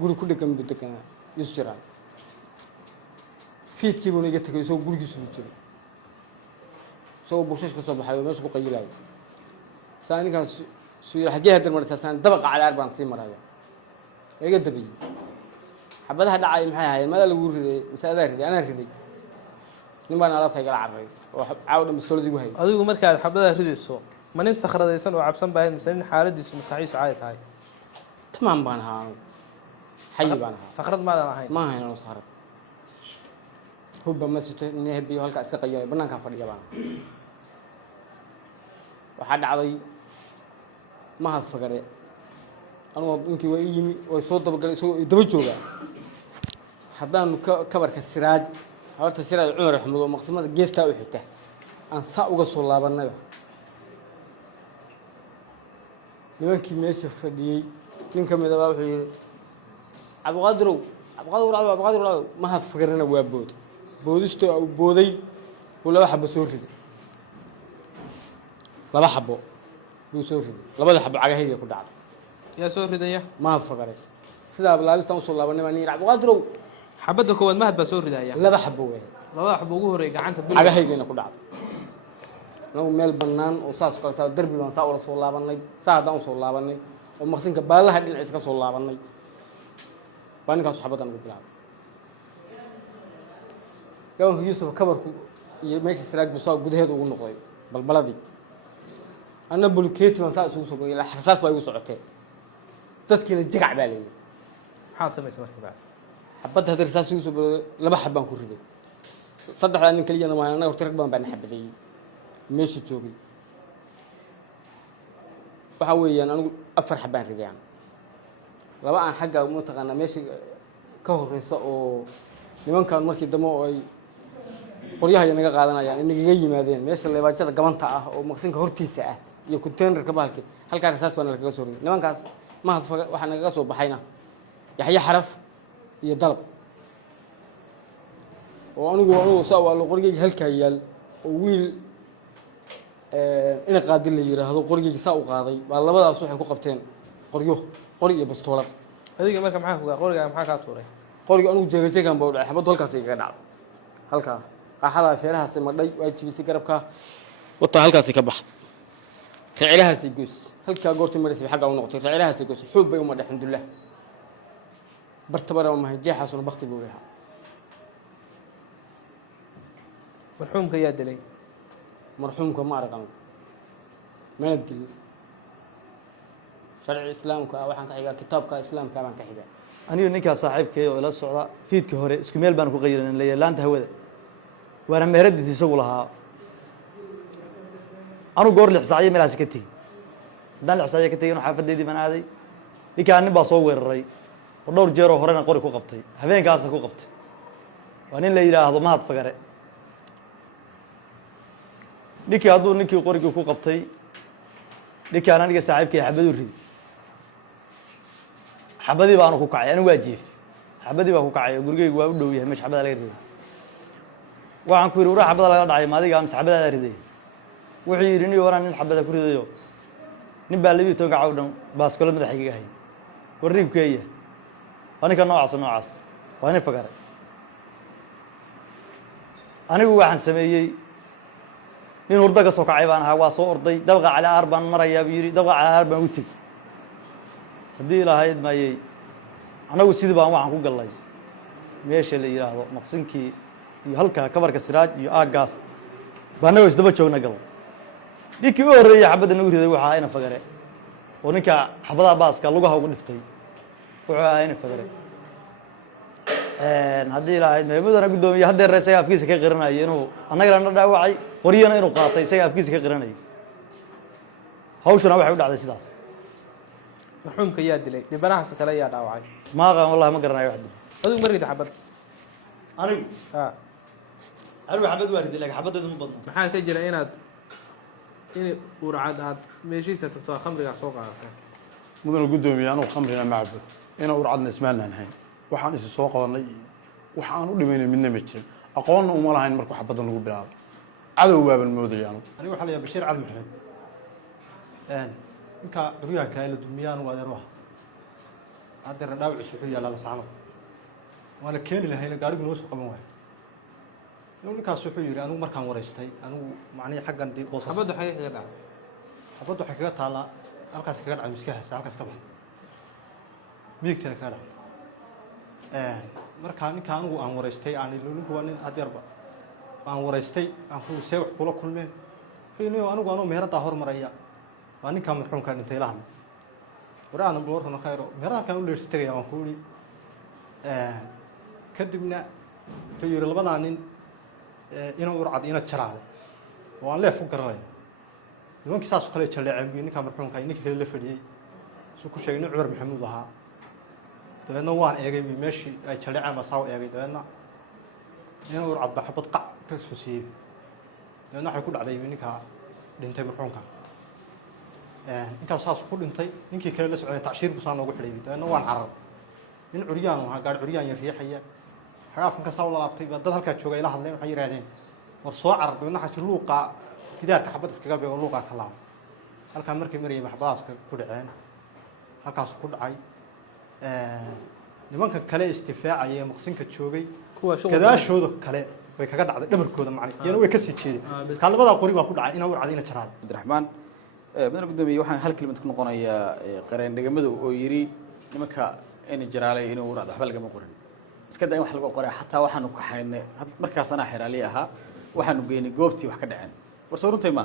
guri ku dhegan buu deganaa yuusuf jaraale fiidkii buu iga tagay isagoo gurigiisu u jiray isagoo buushash ka soo baxay oo meesha ku qayilayo saa ninkaas suyir xaggee haddar maraysaa saan dabaqa cali aar baan sii maraya iga dabayey xabadaha dhacay maxay ahaayeen mala lagu riday mise adaa riday anaa riday nin baan alaabta igala cararay oo caaw dhan bastoolad igu hayay adigu markaad xabadaha ridayso ma nin sakhradaysan oo cabsan baahayd mise nin xaaladiisu maskaxiisu caadi tahay تمام بانها حي بانها sakhrad maadan ahayn ما هي أنا صارت هو بمسته إنه بيو هالك أسكت قيام بنان كان فريق بان وحد عضي ما هذا فقرة أنا يمكن ويجي ويصوت بقول يدبجوجا حدان كبر كالسراج هذا السراج عمر محمد ومقسمة جيستا وحته أن ساق وقصوا الله بالنبي nimankii meesha fadhiyey nin ka mid ah wuxuu yiri abqadro ma had fakarana waa boodisto uu booday uu laba xabo soo riday laba xabo uu soo riday labada xabo cagahayga ku dhacday yaa soo ridaya ma had fakaray sida laabistan soo laabanay ma niin abqadro xabada koowaad mahad baa soo ridaya laba xabo weey labada xabo ugu horeey gacanta bil cagahaygana ku dhacday لو ميل بنان وصاص كلتا دربي بان ساولا سو لابنay saadaan soo laabanay oo maqsinka baalaha dhinaciisa ka soo laabanay baaninkaas xabadan ugu bilaabay gawan Yusuf kabarku iyo meesha siraag busoo gudaheeda ugu noqday balbaladii ana bulkeeti baan saa isugu soo go'ay xasaas baa igu socotay dadkiina jagac baa leeyahay maxaad samaysay markaa xabad hadar saas igu soo bilaabay laba xabaan ku riday saddexda nin kaliyana ma ana horta rag baan xabaday meesha joogay waxa weeyaan anigu afar xabaan ridayaan laba aan xagga uma taqaana meesha ka horeysa oo nimankan markii dambe oo ay qoryaha naga qaadanayaan inaga yimaadeen meesha leebaajada gabanta ah oo maqsinka hortiisa ah iyo containerka baalki halka rasaas baan laga soo riday nimankaas ma waxa naga soo baxayna yaxya xaraf iyo dalab oo anigu soo waa qorigeyga halka yaal oo wiil ina qaadin la yiraahdo qorigeyga saa u qaaday baa labadaas waxay ku qabteen qori iyo bastoolad adiga marka maxaa ku qoriga maxaa ka tuuray qoriga anigu jeegan baa u dhacay xabad halkaas iga dhacday halka qaxada feerahaas madhay waa jibisay garabka wata halkaas ka baxay ficilahaas goos halka goortii marisay xagga u noqotay ficilahaas goos xuub bay u madhay alxamdulillah bartabara ma jeexaasuna baqti buu yahay marxuumka yaa dilay مرحومك ما رقم ما يدري شرع الإسلام كأوحنا كحجة كتاب كإسلام كمان كحجة أنا نيكا صاحب كي ولا صعدا فيد كهوري اسكميل بانكو غيرنا اللي لانت هودا وأنا مهرد دي شغلها أنا قور الإحصائية ملا سكتي دان الإحصائية كتي أنا حافظ دي من هذه نيكا أنا بصور الري ودور جيرو هورنا قوري كو قبتي هبين كاسا كو قبتي وأنا اللي يلا هذا ما هتفكره ninkii hadduu ninkii qorigii ku qabtay ninkii aan aniga saaxiibkay xabad u riday xabadii baan ku kacay anigu waa jiif xabadii baan ku kacay gurigeygu waa u dhow yahay meesha xabada laga riday waxaan ku yiri wara xabada laga dhacay maadiga am xabada la riday wuxuu yiri nin waraan nin xabada ku ridayo nin baa 12 gacaw dhan baaskolo madaxiga hay warriibkeeya anika noocaas waa inay fagaray anigu waxaan sameeyay nin urda ka soo kacay baan ahaa waa soo orday dabqa cala arbaan maraya biyiri dabqa cala arbaan u tag hadii ilaahayd maayay anagu sidii baan waxaan ku galay meesha la yiraahdo maqsinkii iyo halka kabarka siraaj iyo aagaas baana way isdaba joogna gal ninkii u horeeyay xabada nagu riday waxa ayna fagare oo ninka xabada baaska lugaha ugu dhiftay wuxuu ayna fagare hadii ilaahayd maayay mudana gudoomiye hadda reesay afkiisa ka qiranayay inuu anaga la dhaawacay qoriyana inuu qaatay isaga afkiisa ka qiranay hawshana waxay u dhacday sidaas marxuumka yaa dilay dibanahaas kale yaa dhaawacay ma qaan wallahi ma garanayo wax dib adigu ma riday xabad anigu xabad waa riday laakiin xabadeedu ma badna maxaa ka jira inaad urcad aad meeshiisa tagto khamriga soo qaadatay mudana gudoomiye anu khamrina ma cabbo ina urcadna ismaanan hayn waxaan isu soo qabanay waxaan u dhimaynay midna ma jirin aqoonna uma lahayn markuu xabadan lagu bilaabo cadow baaban moodayaan anigu waxa la yahay Bashiir Cali Maxamed ninka guryaha la dumiyaan waa adeer wax hadda dhaawac wuxuu yaalaa la saano waana keeni lahayn gaarigu noo soo qaban waayo ninkaas wuxuu yiri anigu markaan wareystay anigu macnaheedu xaggan dib boos xabadu xagee kaga dhacay xabadu waxay kaga taala halkaas kaga dhacay miskaha halkaas ka bax biigtana kaga dhacay markaan ninka anigu aan wareystay aan ninku waa nin adeerba aan wareystay aan ku see wax kula kulmeen anigu meherada hormaraya waa ninkaa marxuumkaa dhintay la hadlay waraadan boortana khayro meerahalkaan u leersi tegaya waan ku idhi kadibna wuxuu yidhi labadaa nin ina urcad ina jaraale oo aan leef u garanaya nimankii saasoo kale jaleeceen buu ninkaa marxuumka ninka kale la fadhiyey suu ku sheegay nin cumar maxamuud ahaa dabeedna waan eegay buu meeshii ay jaleeceen baa saa u eegay dabeedna ina urcad baa xabad qac ka soo siiyey dabeedna waxay ku dhacday ninkaa dhintay marxuumka ninkaas saas ku dhintay ninkii kale la socday tacshiir buu saa noogu xidhay dabeedna waan carar nin curyaan ahaa gaari curyaan yar riixaya xagaafkan ka saa u laabtay baa dad halkaa jooga ila hadleen waxay yidhaahdeen war soo carar dabeedna xasi luuqaa gidaarka xabad iskaga beego luuqaa ka laaba halkaa markay marayeen xabadahaas ku dhaceen halkaas ku dhacay nimanka kale istifaacaya ee maqsinka joogay gadaashooda kale way kaga dhacday dhabarkooda macnay iyana way ka sii jeedeen ka labadaa qori baa ku dhacay ina urcad ina jaraan cabdiraxmaan madaxweyne gudoomiye waxaan hal kelimad ku noqonayaa qareen degmada oo yiri nimanka ina jaraalay inuu urcad waxba lagama qorin iska daa in wax lagu qoray xataa waxaanu ka haynay markaas ana xiraali ahaa waxaanu geynay goobtii wax ka dhaceen war soo runtay ma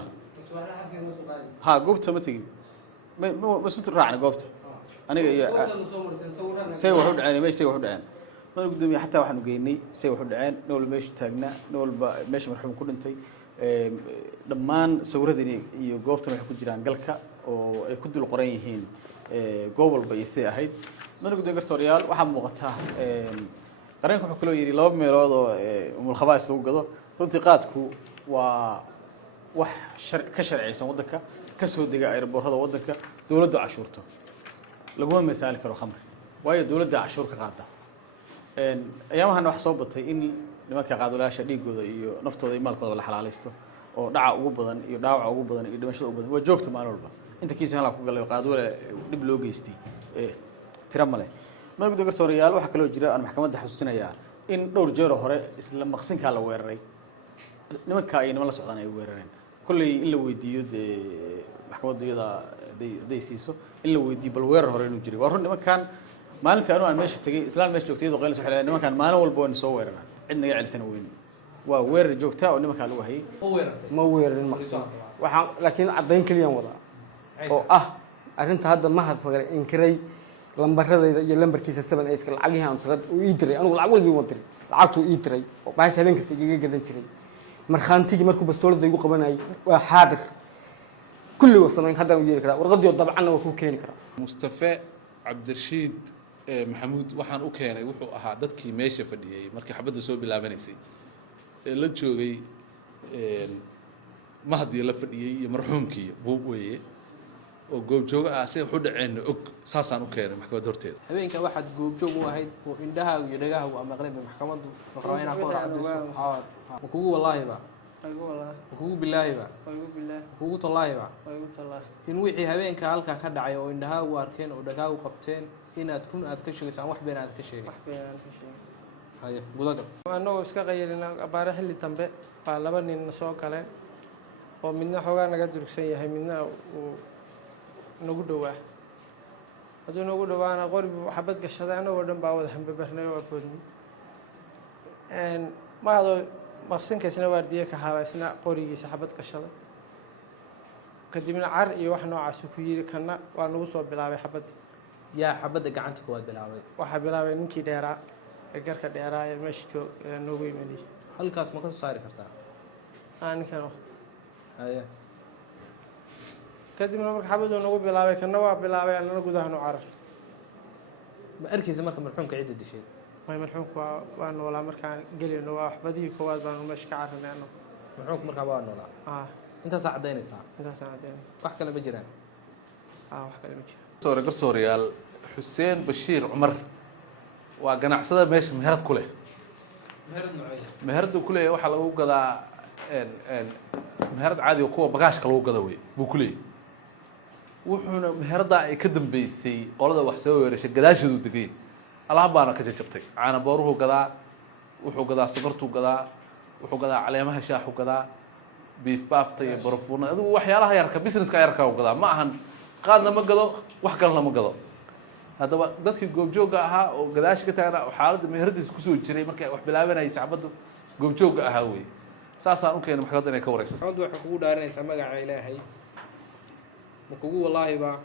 ha goobta ma tagin ma soo raacna goobta aniga iyo say wax u dhaceen meeshay wax u dhaceen madaxweyne gudoomiye xataa waxaanu geynay say wax u dhaceen nool meesha taagna noolba meesha marxuum ku dhintay dhammaan sawirradani iyo goobtan waxay ku jiraan galka oo ay ku dul qoran yihiin goob walba iyo siday ahayd madaxweyne gudoomiye garsooryaal waxaa muuqata qareenku wuxuu kaloo yidhi 2 meelood oo umulkhabaa'is lagu gado runtii qaadku waa wax ka sharciyeysan waddanka ka soo dega airboorada waddanka dowladdu cashuurto laguma misaali karo khamri waayo dowladda cashuur ka qaada ayaamahan wax soo batay in nimanka qaadulaasha dhiigooda iyo naftooda iyo maalkooda la xalaalaysto oo dhaca ugu badan iyo dhaawaca ugu badan iyo dhimashada ugu badan waa joogta maalin walba inta kiisa hala ku galay qaadule dib loo geystay tira male madaxweyne gudoomiye garsooryaal waxa kale oo jira aan maxkamadda xasuusinayaa in dhowr jeer hore isla maqsinka la weeraray nimanka ay niman la socdaan ay weerareen kullay in la weydiiyo maxkamaddu iyada day siiso in la weydiiyo bal weerar hore inuu jiray waa run nimankan maalintii aan meesha tagay islaan meesha joogtay oo qaylis waxay nimankan maalin walba waan soo weeraraa cid naga celisan weyn waa weerar joogta oo nimanka lagu hayay ma weerarin maqsin waxaan laakiin caddayn kaliyan wadaa oo ah arrinta hadda mahad fagale inkiray lambaradayda iyo lambarkiisa 78 lacagihii aan sagad uu ii diray anigu lacag walgii wadiray lacagtu ii diray oo baash habeen kasta iga gadan jiray markhaantigii markuu bastoolada igu qabanayay waa xaadir kulli wasanayn haddaan u yeeri karaa warqadii dabcanna waa ku keeni karaa mustafa cabdirashiid maxamuud waxaan u keenay wuxuu ahaa dadkii meesha fadhiyay markii xabadda soo bilaabanaysay ee la joogay mahadii la fadhiyay iyo marxuumkii buub weeye oo goobjooga ah si wuxuu dhaceen og saasaan u keenay maxkamadda horteeda habeenka waxaad goobjoog u ahayd oo indhahaaga iyo dhagahaagu ama maqlay maxkamaddu waxaa inaa ku raacdo kugu wallahi ba kugu billahi ba kugu tallahi ba in wixii habeenka halka ka dhacay oo indhahaagu arkeen oo dhagahaagu qabteen inaad run aad ka sheegaysaan wax been aad ka sheegay haye gudagal anagoo iska qayrina abaare xilli dambe baa 2 nin soo galeen oo midna xoogaa naga durugsan yahay midna uu nagu dhawaa hadduu nagu dhawaana qori xabad gashaday anagoo dhan baa wada hambabarnay oo boodnay mahadoo maqsinkaisna waardiye ka haaba isna qorigiisa xabad gashaday kadibna car iyo wax noocaas ku yiri kana waa nagu soo bilaabay xabadii yaa xabadda gacanta ku wad bilaabay waxa bilaabay ninkii dheeraa ee garka dheeraa ee meesha joog noogu imanay halkaas ma ka soo saari kartaa ninkan haye kadibna marka xabaddu nagu bilaabay kana waa bilaabay anana gudaha nu carar ma arkaysa marka marxuumka cidda dishay ما مرحوم وأنا ولا مركان قليل نواح بديه كواد بان مش كعرف لأنه مرحوم مركان ولا أنت ساعديني ساعة أنت ساعديني وحكي لنا بجيران وحكي لنا بجيران سوري قرصوريال حسين بشير عمر وقناع صدا ماشي مهرد كله مهرد كله وحلا وقضى مهرد عادي وقوة بقاش كله قضوي بكله وحنا مهرد يقدم بيسي قالوا وحسوي ورش قداش ودقين alaab baana ka jajabtay caana booruhu gadaa wuxuu gadaa sokortu gadaa wuxuu gadaa caleemaha shaaxu gadaa beef baafta iyo barafuuna adigu waxyaalaha yarka businesska yarka uu gadaa ma ahan qaadna ma gado wax kalena ma gado haddaba dadkii goobjooga ahaa oo gadaash ka taagna xaaladda meheradiisa kusoo jiray markay wax bilaabanayay saxbaddu goobjooga ahaa wey saasaan u keenay maxkamadda inay ka warayso maxkamaddu waxay kugu dhaarinaysaa magaca ilaahay ma kugu wallaahi baa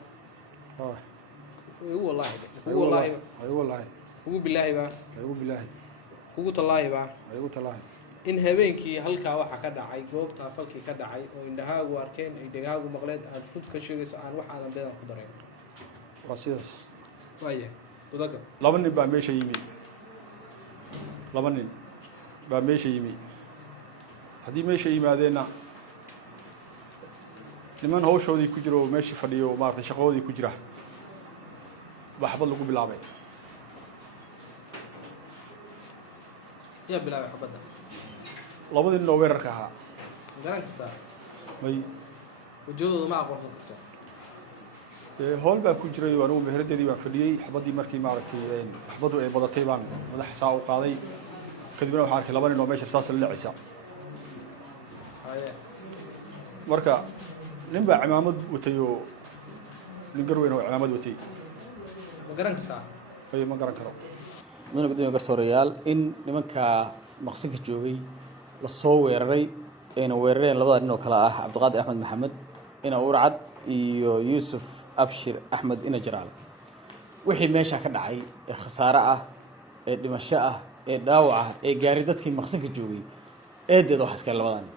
igu wallaahi kugu wallaahi igu wallaahi kugu bilaahi baa igu bilaahi kugu tallaahi baa igu tallaahi in habeenkii halkaa waxa ka dhacay goobtaa falkii ka dhacay oo indhahaagu arkeen ay dhegahaagu maqleen aad fud ka sheegayso aan wax aadan beedan ku darayn waa sidaas waayahay wadaga laba nin baa meesha yimi laba nin baa meesha yimi haddii meesha yimaadeenna niman hawshoodii ku jiro oo meeshii fadhiyo oo maaragtay shaqadoodii ku jira baa xabad lagu bilaabay yaa bilaabay xabadda labadii nin oo weerarka ahaa garan kartaa may wajahadooda ma aqoonsan kartaa hool baa ku jiray anigu meheradeedii baan fadhiyey xabaddii markii maaragtay xabaddu ay badatay baan madaxa saa u qaaday kadibna waxaan arkay laba nin oo meesha saas la dhacaysa marka nin baa cimaamad watay oo nin garweyn oo cimaamad watay ma garan kartaa ay ma garan karo mudane gudoomiye garsoorayaal in nimanka maqsinka joogay la soo weeraray ayna weerareen labada nin oo kale ah cabdiqaadir axmed maxamed ina urcad iyo yuusuf abshir axmed ina jaraal wixii meesha ka dhacay ee khasaare ah ee dhimasho ah ee dhaawac ah ee gaaray dadkii maqsinka joogay eedeeda waxa iskale labada nin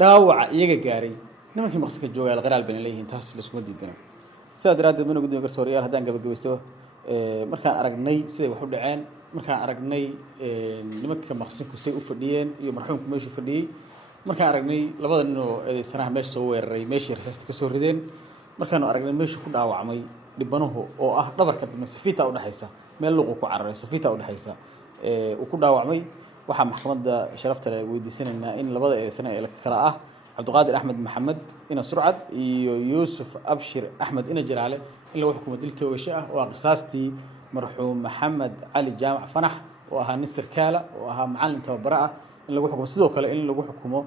dhaawaca iyaga gaaray nimankii maqsinka joogay alqiraal bayna leeyihiin taas laskuma diidana sidaa daraaddeed mudane gudoomiye garsoorayaal haddaan gabagabaysto markaan aragnay siday wax u dhaceen markaan aragnay nimanka maqsinku say u fadhiyeen iyo marxuumku meeshuu fadhiyey markaan aragnay labada nin oo eedeysanaha meesha soo weeraray meeshii rasaasta ka soo rideen markaanu aragnay meeshuu ku dhaawacmay dhibanuhu oo ah dhabarka dambe safiita udhexaysa meel luqu ku cararay safiita udhexaysa uu ku dhaawacmay waxaa maxkamadda sharafta leh weydiisanaynaa in labada eedeysana ee kala ah cabdiqaadir axmed maxamed ina surcad iyo yuusuf abshir axmed ina jaraale in lagu xukumo dil toogasho ah oo ah qisaastii marxuum maxamed cali jaamac fanax oo ahaa nin sarkaala oo ahaa macallin tababare ah in lagu xukumo sidoo kale in lagu xukumo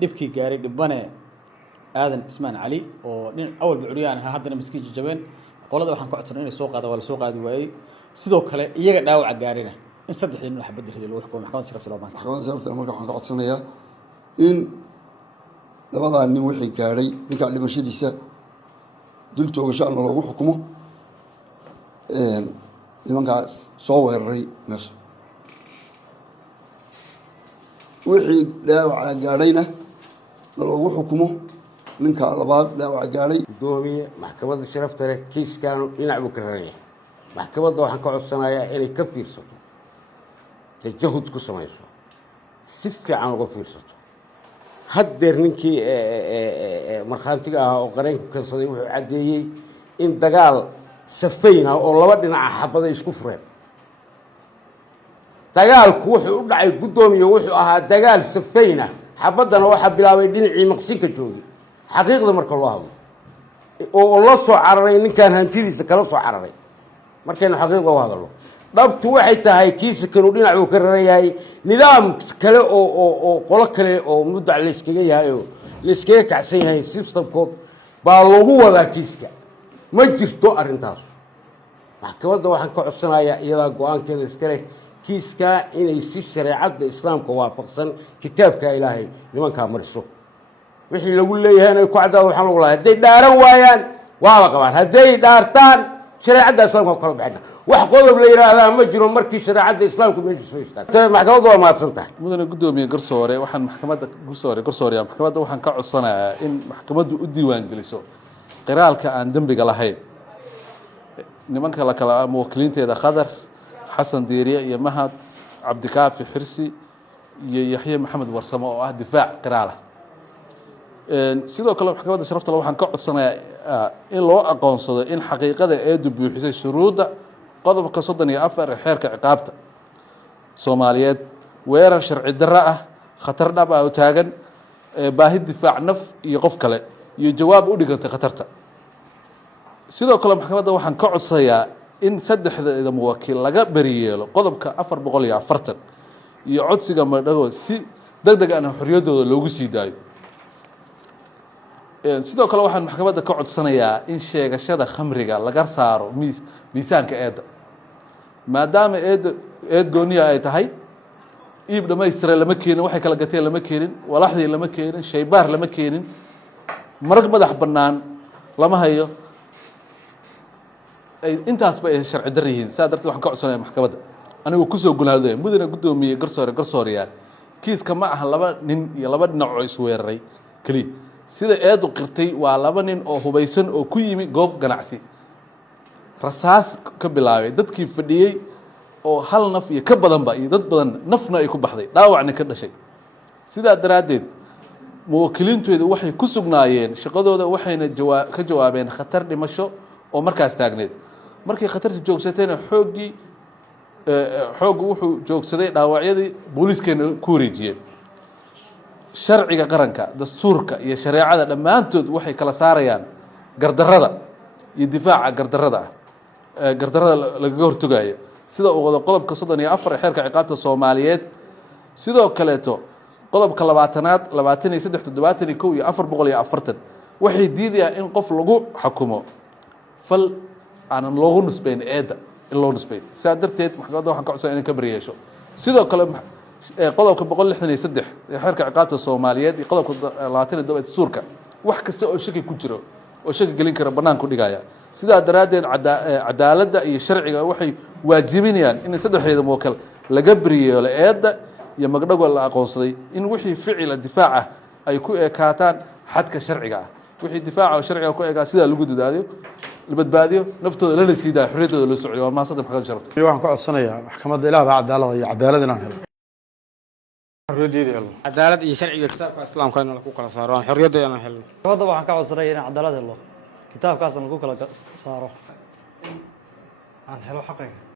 dhibkii gaaray dhibane aadan ismaan cali oo nin awalba curyaan ahaa haddana miskiin jajabeen qolada waxaan ka codsanay inay soo qaada waa la soo qaadi waayey sidoo kale iyaga dhaawaca gaarina in saddexdii nin xabadda riday lagu xukumo maxkamadda sharafta loo maanta maxkamadda sharafta marka waxaan ka codsanayaa in labadaa nin wixii gaadhay ninkaan dhimashadiisa dil toogashaana loogu xukumo nimankaas soo weeraray meesha wixii dhaawaca gaadhayna loogu xukumo ninka labaad dhaawaca gaadhay gudoomiye maxkamadda sharafta leh kiiskaanu dhinac buu ka raran yahay maxkamadda waxaan ka codsanayaa inay ka fiirsato tajahud ku samayso si fiican uga fiirsato haddeer ninkii markhaantiga ahaa oo qareenka kansaday wuxuu caddeeyey in dagaal safayna oo laba dhinaca xabaday isku fureen dagaalku wuxuu u dhacay guddoomiye wuxuu ahaa dagaal safayna xabaddana waxaa bilaabay dhinacii maqsinka joogay xaqiiqda marka loo hadlo oo la soo cararay ninkaan hantidiisa kala soo cararay markaynu xaqiiqda u hadalno dhabtu waxay tahay kiisakanuu dhinac uu ka raran yahay nidaam kale oo qolo kale oo muddac layskaga yahay oo layskaga kacsan yahay systemkood baa lagu wadaa kiiska ma jirto arrintaas maxkamadda waxaan ka codsanayaa iyadaa go-aankeeda iska leh kiiskaa inay si shareecadda islaamka waafaqsan kitaabka ilaahay nimankaa mariso wixii lagu leeyahay inay ku caddaado waxaan lagu lahay hadday dhaaran waayaan waa la qabaan hadday dhaartaan shareecadda islaamka kala baxayna wax qodob la yiraahdaa ma jiro markii shareecadda islaamku meesha soo istaagtay maxkamaddu waa mahadsan tahay mudane gudoomiye garsoore waxaan maxkamadda garsooraya maxkamadda waxaan ka codsanayaa in maxkamaddu u diiwaan geliso qiraalka aan dembiga lahayn nimanka la kala muwakkiliinteeda khadar xasan diiriye iyo mahad cabdikaafi xirsi iyo yaxye maxamed warsamo oo ah difaac qiraala sidoo kale maxkamadda sharafta waxaan ka codsanayaa in loo aqoonsado in xaqiiqada eedu buuxisay shuruudda qodobka 34 ee xeerka ciqaabta Soomaaliyeed weerar sharci darro ah khatar dhab ah oo taagan baahi difaac naf iyo qof kale iyo jawaab u dhigantay khatarta sidoo kale maxkamadda waxaan ka codsanayaa in saddexda muwakkil laga bariyeelo qodobka 440 iyo codsiga madhago si degdeg ah xorriyadooda loogu sii daayo sidoo kale waxaan maxkamadda ka codsanayaa in sheegashada khamriga laga saaro miisaanka eedda maadaama eed gooniya ay tahay iib dhammaystira lama keenin waxay kala gateen lama keenin walaxdii lama keenin shaybaar lama keenin marag madax bannaan lama hayo ay intaasba ay sharci dar yihiin saa darteed waxaan ka codsanaya maxkamadda anigoo kusoo gunaadaya mudane guddoomiye garsooreyaal kiiska ma aha laba nin iyo laba dhinac oo isweeraray keliya sida eedu qirtay waa laba nin oo hubaysan oo ku yimi goob ganacsi rasaas ka bilaabay dadkii fadhiyey oo hal naf iyo ka badanba iyo dad badan nafna ay ku baxday dhaawacna ka dhashay sidaa daraaddeed muwakkiliintooda waxay ku sugnaayeen shaqadooda waxayna ka jawaabeen khatar dhimasho oo markaas taagneed markii khatarta joogsatayna xooggu wuxuu joogsaday dhaawacyadii booliiskeena ku wareejiyeen sharciga qaranka dastuurka iyo shareecada dhammaantood waxay kala saarayaan gardarrada iyo difaaca gardarrada ah gardarrada lagaga hortogaya sida uu wado qodobka 34 ee xeerka ciqaabta Soomaaliyeed sidoo kaleeto qodobka 20aad 23 71 iyo 440 waxay diidayaan in qof lagu xukumo fal aanan loogu nisbayn eeda in loo nisbayn sidaa darteed maxkamadda waxaan ka codsan inay ka bariyeesho sidoo kale qodobka 163 ee xeerka ciqaabta Soomaaliyeed iyo qodobka 27 dastuurka wax kasta oo shaki ku jiro oo shaki gelin kara banaanku dhigaya sidaa daraaddeed cadaaladda iyo sharciga waxay waajibinayaan in saddexdeeda muwakkal laga bariyeelo eedda iyo magdhago la aqoonsaday in wixii ficil difaac ah ay ku ekaataan xadka sharciga ah wixii difaaca oo sharciga ku ekaa sida lagu dadaaliyo la badbaadiyo naftooda lana siidaa xorriyadooda loo socdo waa mahadsan maxkamadda sharafta waxaan ka codsanayaa maxkamadda ilaah baa cadaalad iyo cadaalad inaan helo xorriyaddeeda helo cadaalad iyo sharciga kitaabka islaamka in lagu kala saaro aan xorriyaddeeda aan helno maxkamadda waxaan ka codsanayaa inaan cadaalad helo kitaabkaasna lagu kala saaro aan helo xaqayga